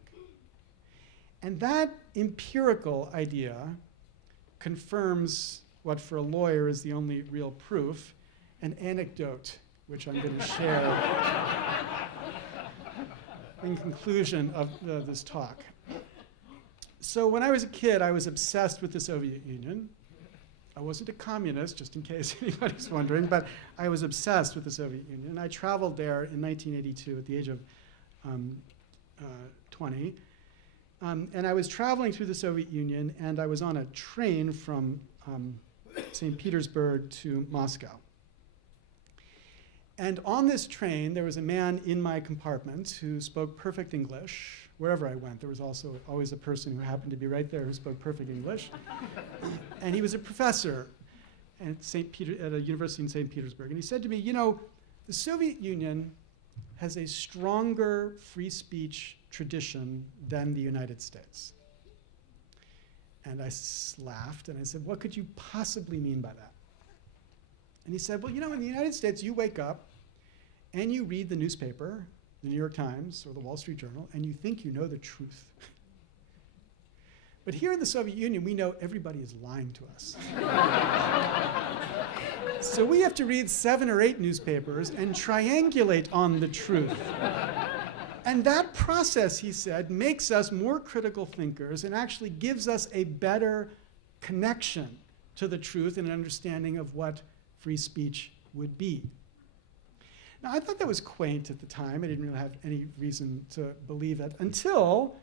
And that empirical idea confirms what for a lawyer is the only real proof, an anecdote which I'm going to share in conclusion of this talk. So when I was a kid, I was obsessed with the Soviet Union. I wasn't a communist, just in case anybody's wondering, but I was obsessed with the Soviet Union. I traveled there in 1982 at the age of 20. And I was traveling through the Soviet Union, and I was on a train from St. Petersburg to Moscow. And on this train, there was a man in my compartment who spoke perfect English. Wherever I went, there was also always a person who happened to be right there who spoke perfect English. And he was a professor at a university in St. Petersburg. And he said to me, the Soviet Union has a stronger free speech tradition than the United States. And I laughed, and I said, what could you possibly mean by that? And he said, well, in the United States, you wake up, and you read the newspaper, the New York Times or the Wall Street Journal, and you think you know the truth. But here in the Soviet Union, we know everybody is lying to us. So we have to read 7 or 8 newspapers and triangulate on the truth. And that process, he said, makes us more critical thinkers and actually gives us a better connection to the truth and an understanding of what free speech would be. Now, I thought that was quaint at the time. I didn't really have any reason to believe it until,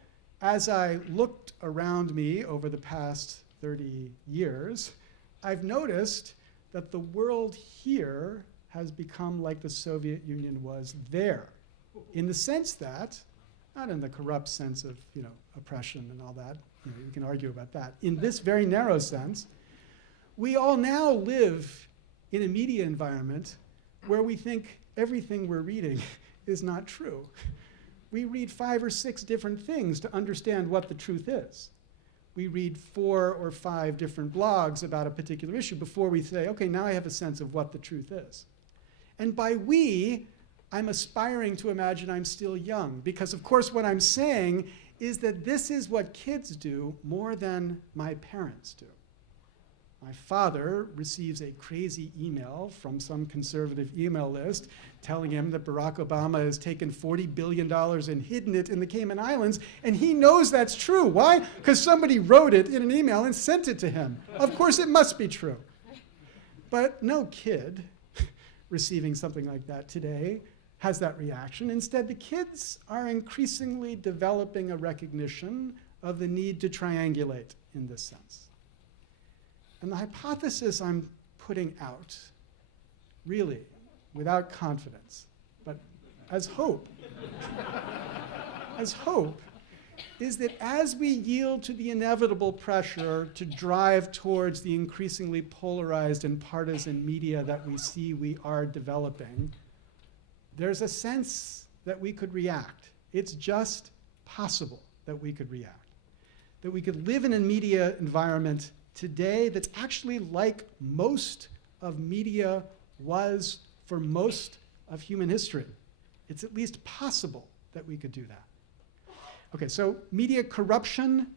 as I looked around me over the past 30 years, I've noticed that the world here has become like the Soviet Union was there, in the sense that, not in the corrupt sense of, oppression and all that, you can argue about that. In this very narrow sense, we all now live in a media environment where we think everything we're reading is not true. We read 5 or 6 different things to understand what the truth is. We read 4 or 5 different blogs about a particular issue before we say, okay, now I have a sense of what the truth is. And by we, I'm aspiring to imagine I'm still young, because of course what I'm saying is that this is what kids do more than my parents do. My father receives a crazy email from some conservative email list telling him that Barack Obama has taken $40 billion and hidden it in the Cayman Islands, and he knows that's true. Why? Because somebody wrote it in an email and sent it to him. Of course it must be true. But no kid receiving something like that today has that reaction. Instead, the kids are increasingly developing a recognition of the need to triangulate in this sense. And the hypothesis I'm putting out, really, without confidence, but as hope, is that as we yield to the inevitable pressure to drive towards the increasingly polarized and partisan media that we see we are developing, there's a sense that we could react. It's just possible that we could react. That we could live in a media environment today that's actually like most of media was for most of human history. It's at least possible that we could do that. Okay, so media corruption,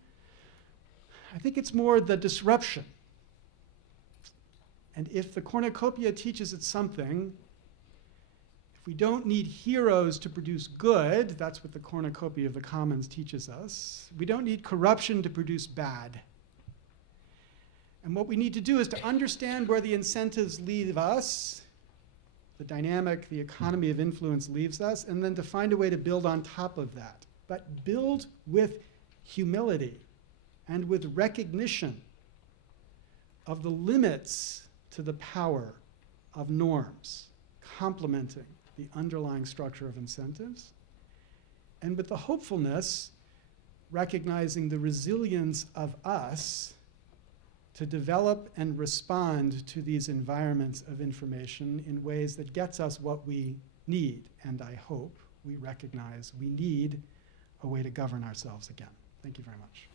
I think it's more the disruption. And if the cornucopia teaches us something, if we don't need heroes to produce good, that's what the cornucopia of the commons teaches us. We don't need corruption to produce bad. And what we need to do is to understand where the incentives leave us, the dynamic, the economy of influence leaves us, and then to find a way to build on top of that. But build with humility and with recognition of the limits to the power of norms, complementing the underlying structure of incentives, and with the hopefulness, recognizing the resilience of us to develop and respond to these environments of information in ways that gets us what we need. And I hope we recognize we need a way to govern ourselves again. Thank you very much.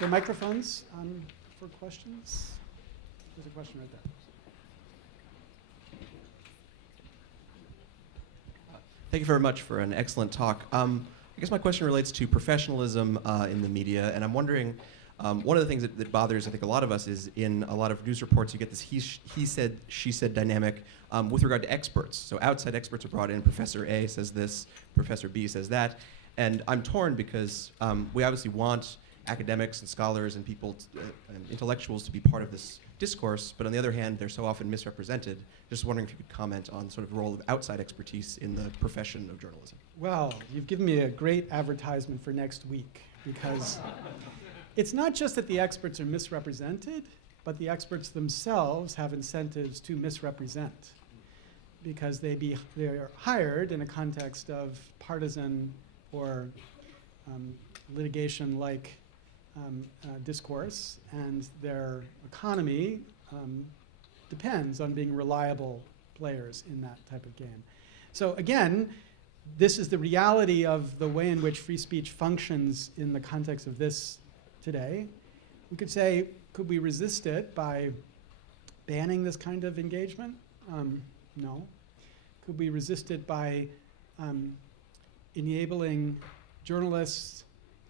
The microphones for questions. There's a question right there. Thank you very much for an excellent talk. I guess my question relates to professionalism in the media, and I'm wondering, one of the things that bothers, I think, a lot of us is in a lot of news reports you get this he said, she said dynamic with regard to experts. So outside experts are brought in, Professor A says this, Professor B says that, and I'm torn because we obviously want academics and scholars and people, and intellectuals to be part of this discourse, but on the other hand, they're so often misrepresented. Just wondering if you could comment on sort of the role of outside expertise in the profession of journalism. Well, you've given me a great advertisement for next week, because it's not just that the experts are misrepresented, but the experts themselves have incentives to misrepresent, because they are hired in a context of partisan or litigation-like discourse, and their economy depends on being reliable players in that type of game. So again, this is the reality of the way in which free speech functions in the context of this today. We could say, could we resist it by banning this kind of engagement? No. Could we resist it by enabling journalists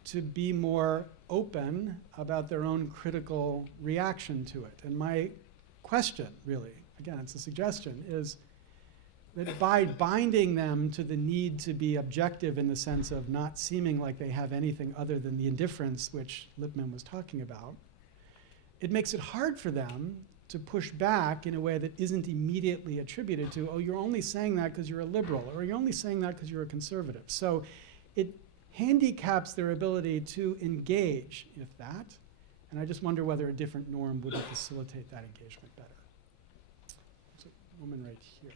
to be more open about their own critical reaction to it? And my question, really, again, it's a suggestion, is that by binding them to the need to be objective in the sense of not seeming like they have anything other than the indifference which Lippmann was talking about, it makes it hard for them to push back in a way that isn't immediately attributed to, oh, you're only saying that because you're a liberal, or you're only saying that because you're a conservative. So it handicaps their ability to engage with that, and I just wonder whether a different norm would facilitate that engagement better. There's a woman right here.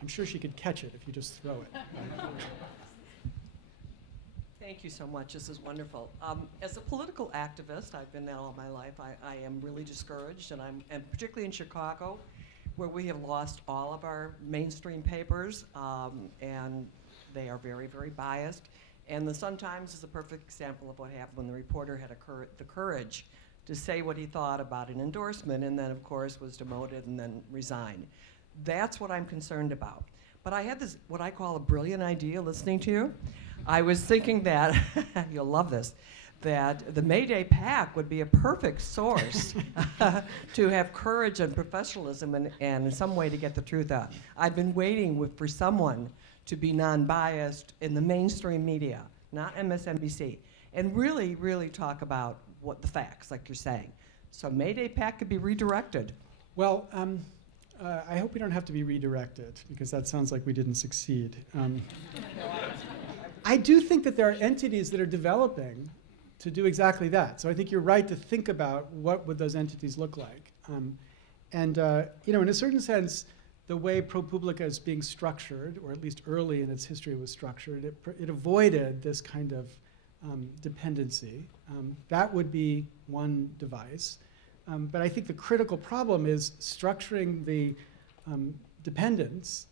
I'm sure she could catch it if you just throw it. Thank you so much. This is wonderful. As a political activist, I've been that all my life. I am really discouraged, and particularly in Chicago, where we have lost all of our mainstream papers, and they are very, very biased. And the Sun-Times is a perfect example of what happened when the reporter had the courage to say what he thought about an endorsement, and then, of course, was demoted and then resigned. That's what I'm concerned about. But I had this, what I call a brilliant idea listening to you. I was thinking that, you'll love this, that the Mayday PAC would be a perfect source to have courage and professionalism and in some way to get the truth out. I've been waiting for someone to be non-biased in the mainstream media, not MSNBC, and really, really talk about what the facts, like you're saying. So Mayday PAC could be redirected. Well, I hope we don't have to be redirected, because that sounds like we didn't succeed. I do think that there are entities that are developing to do exactly that. So I think you're right to think about what would those entities look like. In a certain sense, the way ProPublica is being structured, or at least early in its history was structured, it avoided this kind of dependency. That would be one device. But I think the critical problem is structuring the dependence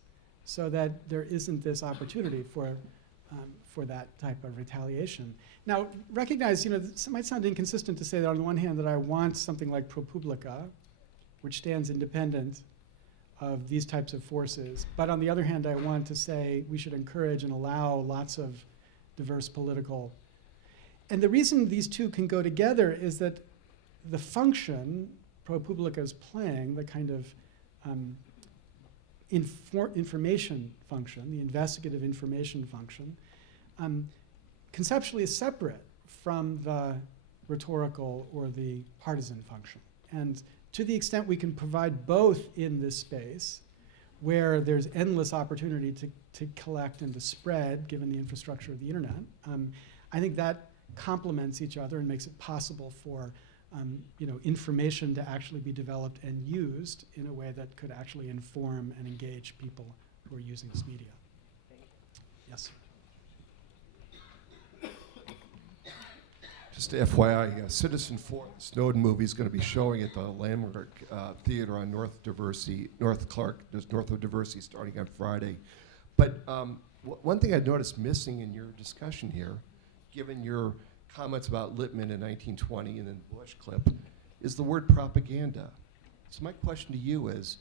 so that there isn't this opportunity for that type of retaliation. Now, recognize, this might sound inconsistent to say that on the one hand that I want something like ProPublica, which stands independent of these types of forces, but on the other hand, I want to say we should encourage and allow lots of diverse political. And the reason these two can go together is that the function ProPublica is playing, the kind of information function, the investigative information function, conceptually is separate from the rhetorical or the partisan function. And to the extent we can provide both in this space, where there's endless opportunity to collect and to spread, given the infrastructure of the internet, I think that complements each other and makes it possible for information to actually be developed and used in a way that could actually inform and engage people who are using this media. Thank you. Yes, sir. Just FYI, Citizen 4, the Snowden movie, is going to be showing at the Landmark Theater on North of Diversity, starting on Friday. But one thing I noticed missing in your discussion here, given your comments about Lippmann in 1920 and then the Bush clip, is the word propaganda. So my question to you is,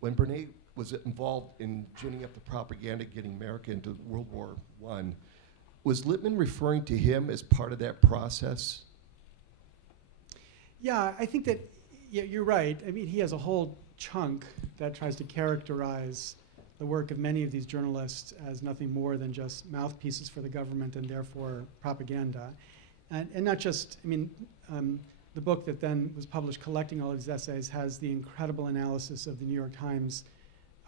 when Bernays was involved in ginning up the propaganda, getting America into World War I, was Lippmann referring to him as part of that process? Yeah, I think that you're right. I mean, he has a whole chunk that tries to characterize the work of many of these journalists as nothing more than just mouthpieces for the government and therefore propaganda. And not just, the book that then was published collecting all of his essays has the incredible analysis of the New York Times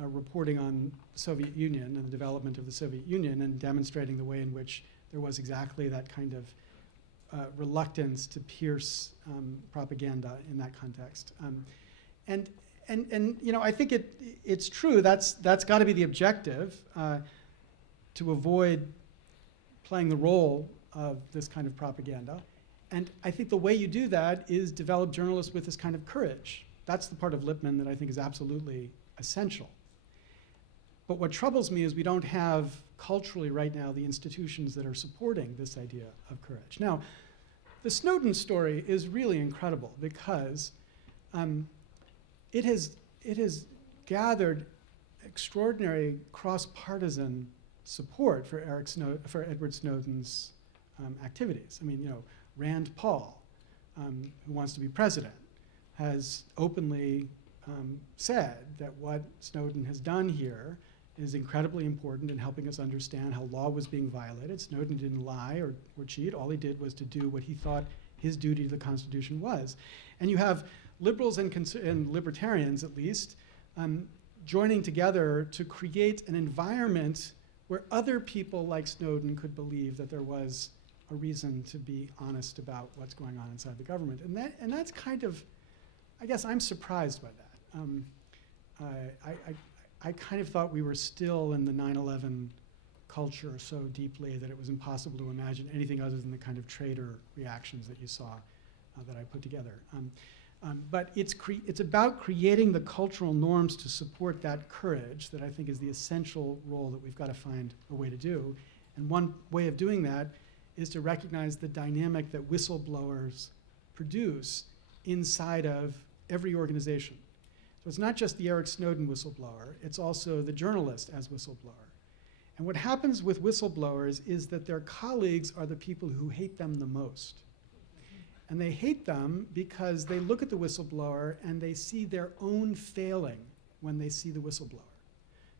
reporting on the Soviet Union and the development of the Soviet Union and demonstrating the way in which there was exactly that kind of reluctance to pierce propaganda in that context. And I think it's true, that's got to be the objective, to avoid playing the role of this kind of propaganda. And I think the way you do that is develop journalists with this kind of courage. That's the part of Lippmann that I think is absolutely essential. But what troubles me is we don't have culturally right now the institutions that are supporting this idea of courage. Now, the Snowden story is really incredible because it has gathered extraordinary cross-partisan support for Edward Snowden's activities. I mean, you know, Rand Paul, who wants to be president, has openly said that what Snowden has done here is incredibly important in helping us understand how law was being violated. Snowden didn't lie or cheat. All he did was to do what he thought his duty to the Constitution was. And you have liberals and libertarians, at least, joining together to create an environment where other people like Snowden could believe that there was a reason to be honest about what's going on inside the government. And that's kind of, I guess I'm surprised by that. I kind of thought we were still in the 9/11 culture so deeply that it was impossible to imagine anything other than the kind of traitor reactions that you saw that I put together. But it's about creating the cultural norms to support that courage that I think is the essential role that we've got to find a way to do. And one way of doing that is to recognize the dynamic that whistleblowers produce inside of every organization. So it's not just the Eric Snowden whistleblower, it's also the journalist as whistleblower. And what happens with whistleblowers is that their colleagues are the people who hate them the most. And they hate them because they look at the whistleblower and they see their own failing when they see the whistleblower.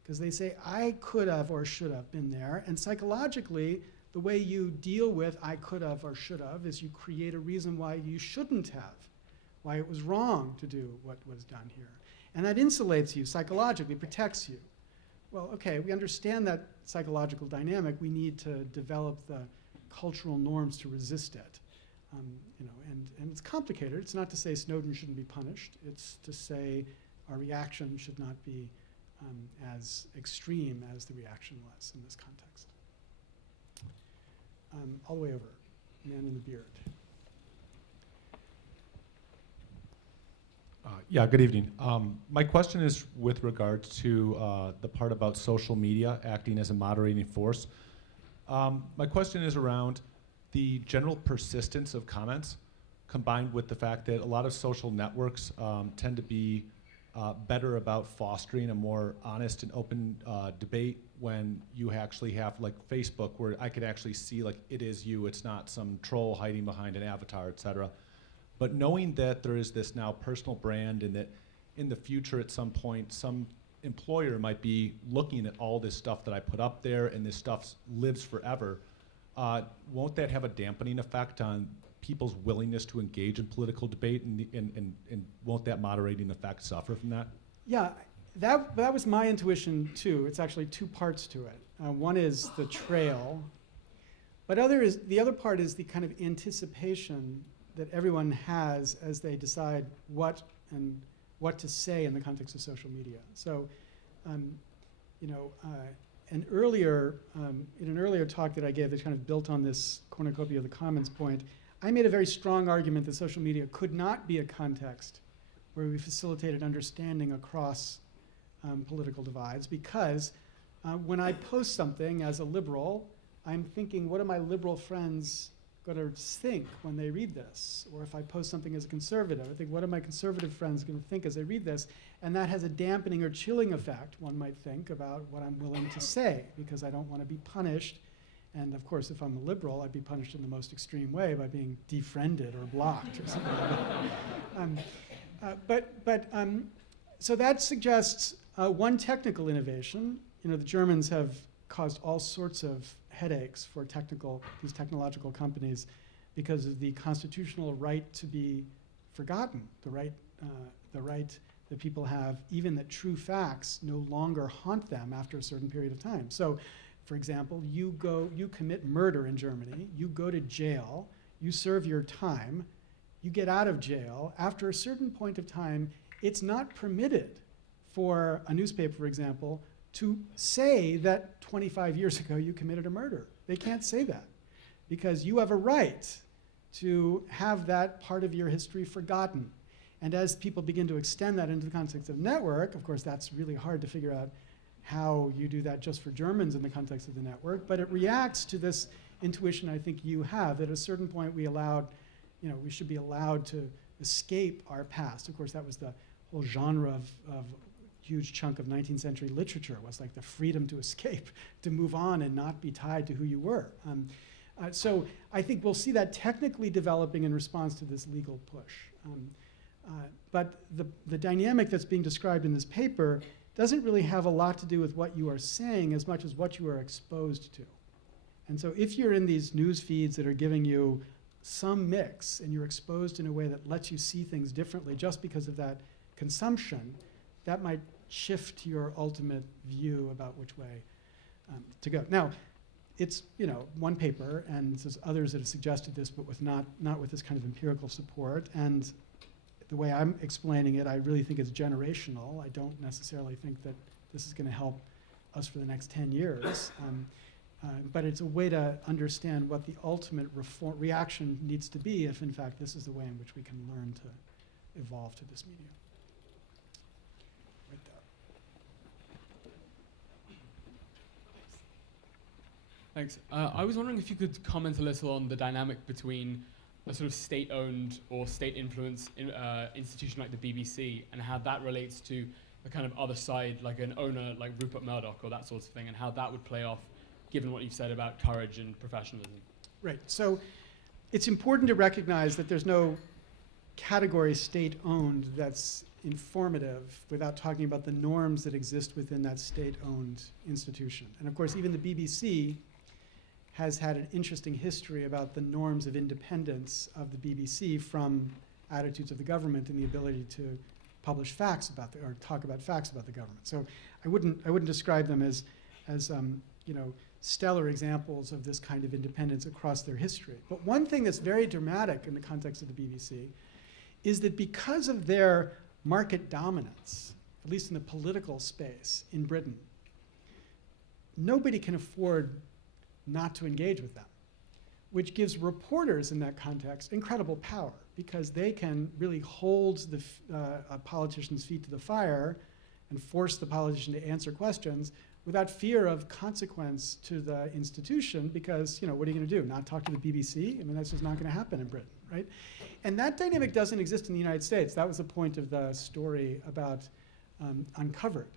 Because they say, I could have or should have been there. And psychologically, the way you deal with I could have or should have is you create a reason why you shouldn't have, why it was wrong to do what was done here. And that insulates you psychologically, protects you. Well, okay, we understand that psychological dynamic. We need to develop the cultural norms to resist it. You know, and it's complicated. It's not to say Snowden shouldn't be punished. It's to say our reaction should not be as extreme as the reaction was in this context. All the way over, man in the beard. Yeah, good evening. My question is with regards to the part about social media acting as a moderating force. My question is around the general persistence of comments combined with the fact that a lot of social networks tend to be better about fostering a more honest and open debate when you actually have like Facebook where I could actually see like it is you, it's not some troll hiding behind an avatar, et cetera. But knowing that there is this now personal brand and that in the future at some point some employer might be looking at all this stuff that I put up there and this stuff lives forever, won't that have a dampening effect on people's willingness to engage in political debate and won't that moderating effect suffer from that? Yeah, that was my intuition too. It's actually two parts to it. One is the trail, but the other part is the kind of anticipation that everyone has as they decide what to say in the context of social media. So, you know, in an earlier talk that I gave that kind of built on this cornucopia of the commons point, I made a very strong argument that social media could not be a context where we facilitated understanding across political divides because when I post something as a liberal, I'm thinking, what are my liberal friends going to think when they read this? Or if I post something as a conservative, I think, what are my conservative friends going to think as they read this? And that has a dampening or chilling effect, one might think, about what I'm willing to say, because I don't want to be punished. And of course, if I'm a liberal, I'd be punished in the most extreme way by being defriended or blocked or something like that. So that suggests one technical innovation. You know, the Germans have caused all sorts of headaches for these technological companies because of the constitutional right to be forgotten, the right that people have, even that true facts no longer haunt them after a certain period of time. So, for example, you commit murder in Germany, you go to jail, you serve your time, you get out of jail. After a certain point of time, it's not permitted for a newspaper, for example, to say that 25 years ago you committed a murder. They can't say that because you have a right to have that part of your history forgotten. And as people begin to extend that into the context of network, of course that's really hard to figure out how you do that just for Germans in the context of the network, but it reacts to this intuition I think you have, that at a certain point we should be allowed to escape our past. Of course, that was the whole genre of huge chunk of 19th century literature, was like the freedom to escape, to move on and not be tied to who you were. So I think we'll see that technically developing in response to this legal push. But the dynamic that's being described in this paper doesn't really have a lot to do with what you are saying as much as what you are exposed to. And so if you're in these news feeds that are giving you some mix and you're exposed in a way that lets you see things differently just because of that consumption, that might shift your ultimate view about which way to go. Now, it's one paper, and there's others that have suggested this, but with not with this kind of empirical support. And the way I'm explaining it, I really think it's generational. I don't necessarily think that this is going to help us for the next 10 years. But it's a way to understand what the ultimate reaction needs to be if, in fact, this is the way in which we can learn to evolve to this medium. Right there. Thanks. I was wondering if you could comment a little on the dynamic between a sort of state-owned or state-influenced institution like the BBC and how that relates to the kind of other side, like an owner like Rupert Murdoch or that sort of thing, and how that would play off given what you've said about courage and professionalism. Right. So it's important to recognize that there's no category state-owned that's informative without talking about the norms that exist within that state-owned institution. And of course, even the BBC has had an interesting history about the norms of independence of the BBC from attitudes of the government and the ability to publish facts about or talk about facts about the government. So I wouldn't describe them as stellar examples of this kind of independence across their history. But one thing that's very dramatic in the context of the BBC is that because of their market dominance, at least in the political space in Britain, nobody can afford not to engage with them, which gives reporters in that context incredible power because they can really hold a politician's feet to the fire and force the politician to answer questions without fear of consequence to the institution because, what are you going to do? Not talk to the BBC? I mean, that's just not going to happen in Britain, right? And that dynamic doesn't exist in the United States. That was the point of the story about Uncovered.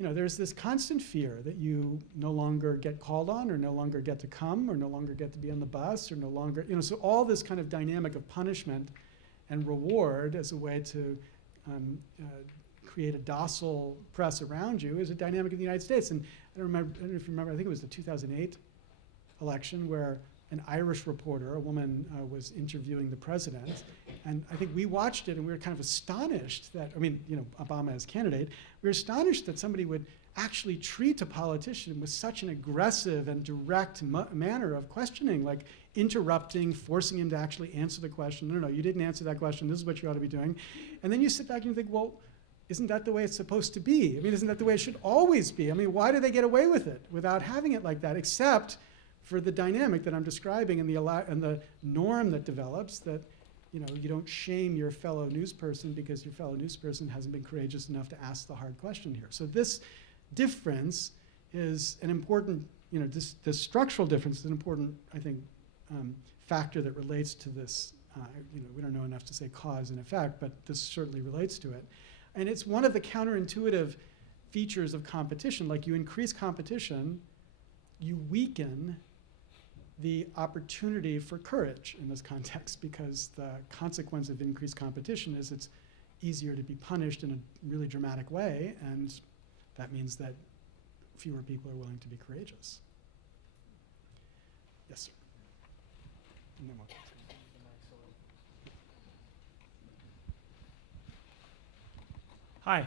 There's this constant fear that you no longer get called on or no longer get to come or no longer get to be on the bus or no longer, so all this kind of dynamic of punishment and reward as a way to create a docile press around you is a dynamic of the United States. And I don't know if you remember, I think it was the 2008 election where an Irish reporter, a woman, was interviewing the president. And I think we watched it and we were kind of astonished that, Obama as candidate, we were astonished that somebody would actually treat a politician with such an aggressive and direct manner of questioning, like interrupting, forcing him to actually answer the question. No, you didn't answer that question. This is what you ought to be doing. And then you sit back and you think, well, isn't that the way it's supposed to be? Isn't that the way it should always be? Why do they get away with it without having it like that, except for the dynamic that I'm describing and the norm that develops that, you don't shame your fellow newsperson because your fellow newsperson hasn't been courageous enough to ask the hard question here. So this difference is an important, this structural difference is an important, I think, factor that relates to this. We don't know enough to say cause and effect, but this certainly relates to it. And it's one of the counterintuitive features of competition. Like you increase competition, you weaken the opportunity for courage in this context because the consequence of increased competition is it's easier to be punished in a really dramatic way, and that means that fewer people are willing to be courageous. Yes, sir. And then we'll continue. Hi,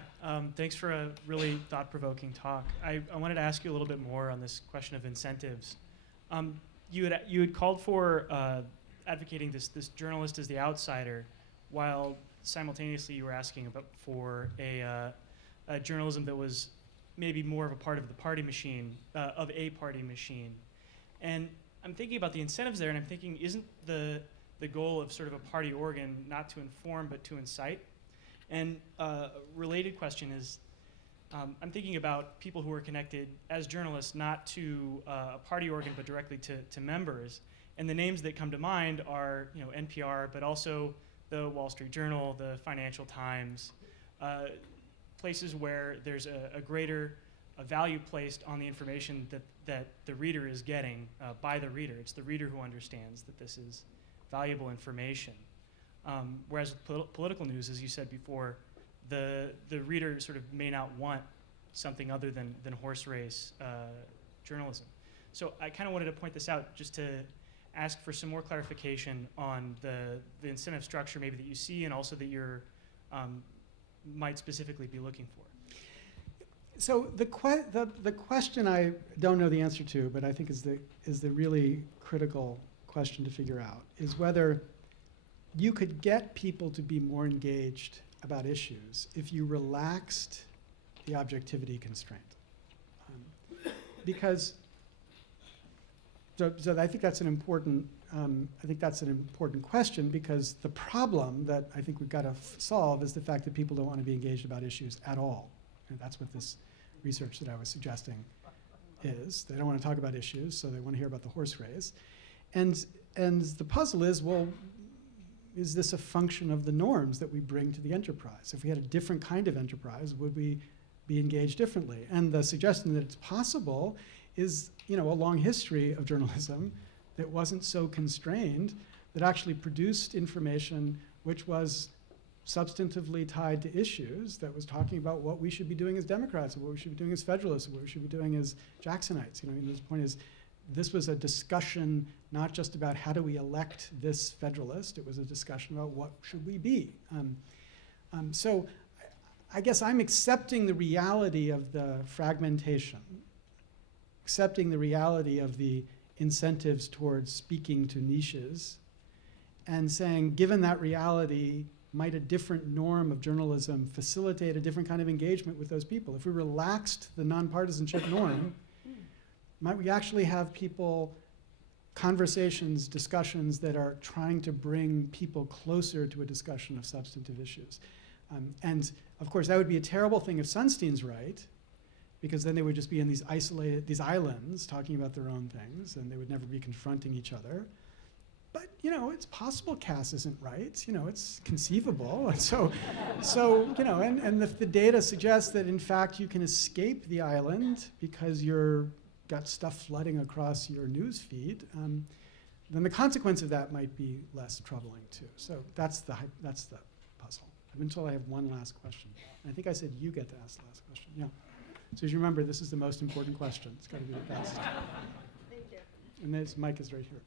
thanks for a really thought-provoking talk. I wanted to ask you a little bit more on this question of incentives. You had called for advocating this journalist as the outsider, while simultaneously you were asking for a journalism that was maybe more of a part of the party machine, of a party machine. And I'm thinking about the incentives there, and I'm thinking, isn't the goal of sort of a party organ not to inform but to incite? And a related question is, I'm thinking about people who are connected as journalists not to a party organ but directly to members. And the names that come to mind are NPR, but also the Wall Street Journal, the Financial Times, places where there's a greater value placed on the information that the reader is getting by the reader. It's the reader who understands that this is valuable information. Whereas with political news, as you said before, the reader sort of may not want something other than horse race journalism. So I kind of wanted to point this out just to ask for some more clarification on the incentive structure maybe that you see and also that you're might specifically be looking for. So the question I don't know the answer to, but I think is the really critical question to figure out, is whether you could get people to be more engaged about issues if you relaxed the objectivity constraint. Because so I think that's an important question, because the problem that I think we've got to solve is the fact that people don't want to be engaged about issues at all. And that's what this research that I was suggesting is. They don't want to talk about issues, so they want to hear about the horse race. And the puzzle is, well, is this a function of the norms that we bring to the enterprise? If we had a different kind of enterprise, would we be engaged differently? And the suggestion that it's possible is, a long history of journalism that wasn't so constrained, that actually produced information which was substantively tied to issues, that was talking about what we should be doing as Democrats, and what we should be doing as Federalists, and what we should be doing as Jacksonites. The point is, this was a discussion not just about how do we elect this Federalist, it was a discussion about what should we be. So I guess I'm accepting the reality of the fragmentation, accepting the reality of the incentives towards speaking to niches, and saying, given that reality, might a different norm of journalism facilitate a different kind of engagement with those people? If we relaxed the nonpartisanship norm, might we actually have people, conversations, discussions that are trying to bring people closer to a discussion of substantive issues? And of course, that would be a terrible thing if Sunstein's right, because then they would just be in these islands talking about their own things, and they would never be confronting each other. But it's possible Cass isn't right. It's conceivable. And so and if the data suggests that in fact you can escape the island because you're got stuff flooding across your news feed, then the consequence of that might be less troubling too. So that's the puzzle. I've been told I have one last question. I think I said you get to ask the last question. Yeah. So as you remember, this is the most important question. It's got to be the best. Thank you. And this mic is right here.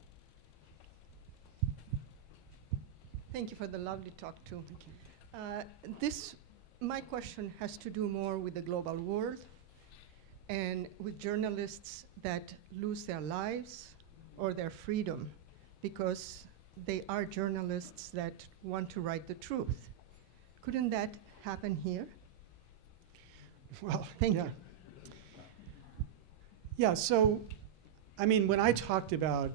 Thank you for the lovely talk too. Thank you. My question has to do more with the global world and with journalists that lose their lives or their freedom because they are journalists that want to write the truth. Couldn't that happen here? Well, Thank you. Yeah, so, when I talked about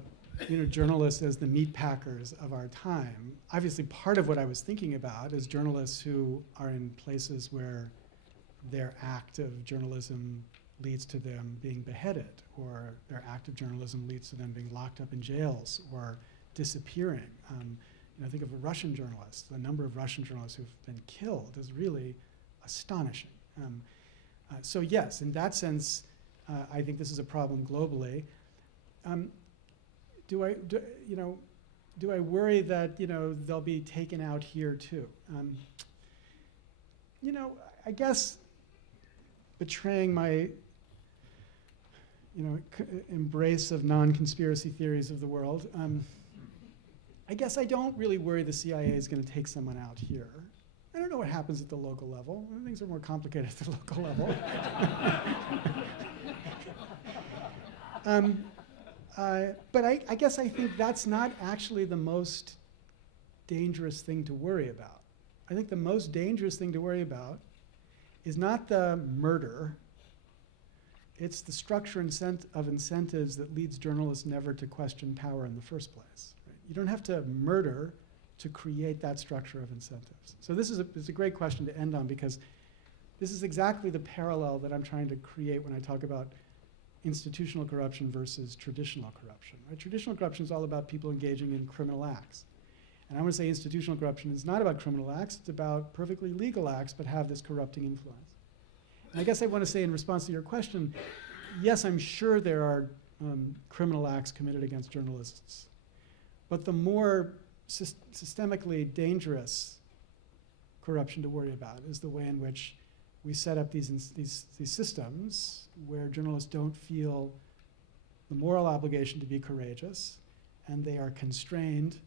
journalists as the meat packers of our time, obviously part of what I was thinking about is journalists who are in places where their act of journalism leads to them being beheaded, or their act of journalism leads to them being locked up in jails or disappearing. Think of a Russian journalist. The number of Russian journalists who've been killed is really astonishing. So yes, in that sense, I think this is a problem globally. Do I worry that they'll be taken out here too? I guess betraying my embrace of non-conspiracy theories of the world, I guess I don't really worry the CIA is going to take someone out here. I don't know what happens at the local level. Things are more complicated at the local level. But I guess I think that's not actually the most dangerous thing to worry about. I think the most dangerous thing to worry about is not the murder, it's the structure of incentives that leads journalists never to question power in the first place. Right? You don't have to murder to create that structure of incentives. So this is a great question to end on, because This is exactly the parallel that I'm trying to create when I talk about institutional corruption versus traditional corruption. Right? Traditional corruption is all about people engaging in criminal acts. And I want to say institutional corruption is not about criminal acts, it's about perfectly legal acts, but have this corrupting influence. And I guess I want to say in response to your question, yes, I'm sure there are criminal acts committed against journalists. But the more systemically dangerous corruption to worry about is the way in which we set up these systems where journalists don't feel the moral obligation to be courageous, and they are constrained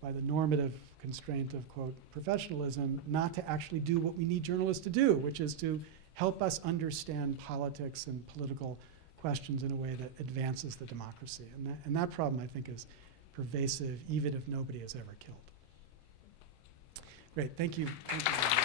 by the normative constraint of, quote, professionalism, not to actually do what we need journalists to do, which is to help us understand politics and political questions in a way that advances the democracy. And that problem, I think, is pervasive, even if nobody is ever killed. Great, thank you. Thank you very much.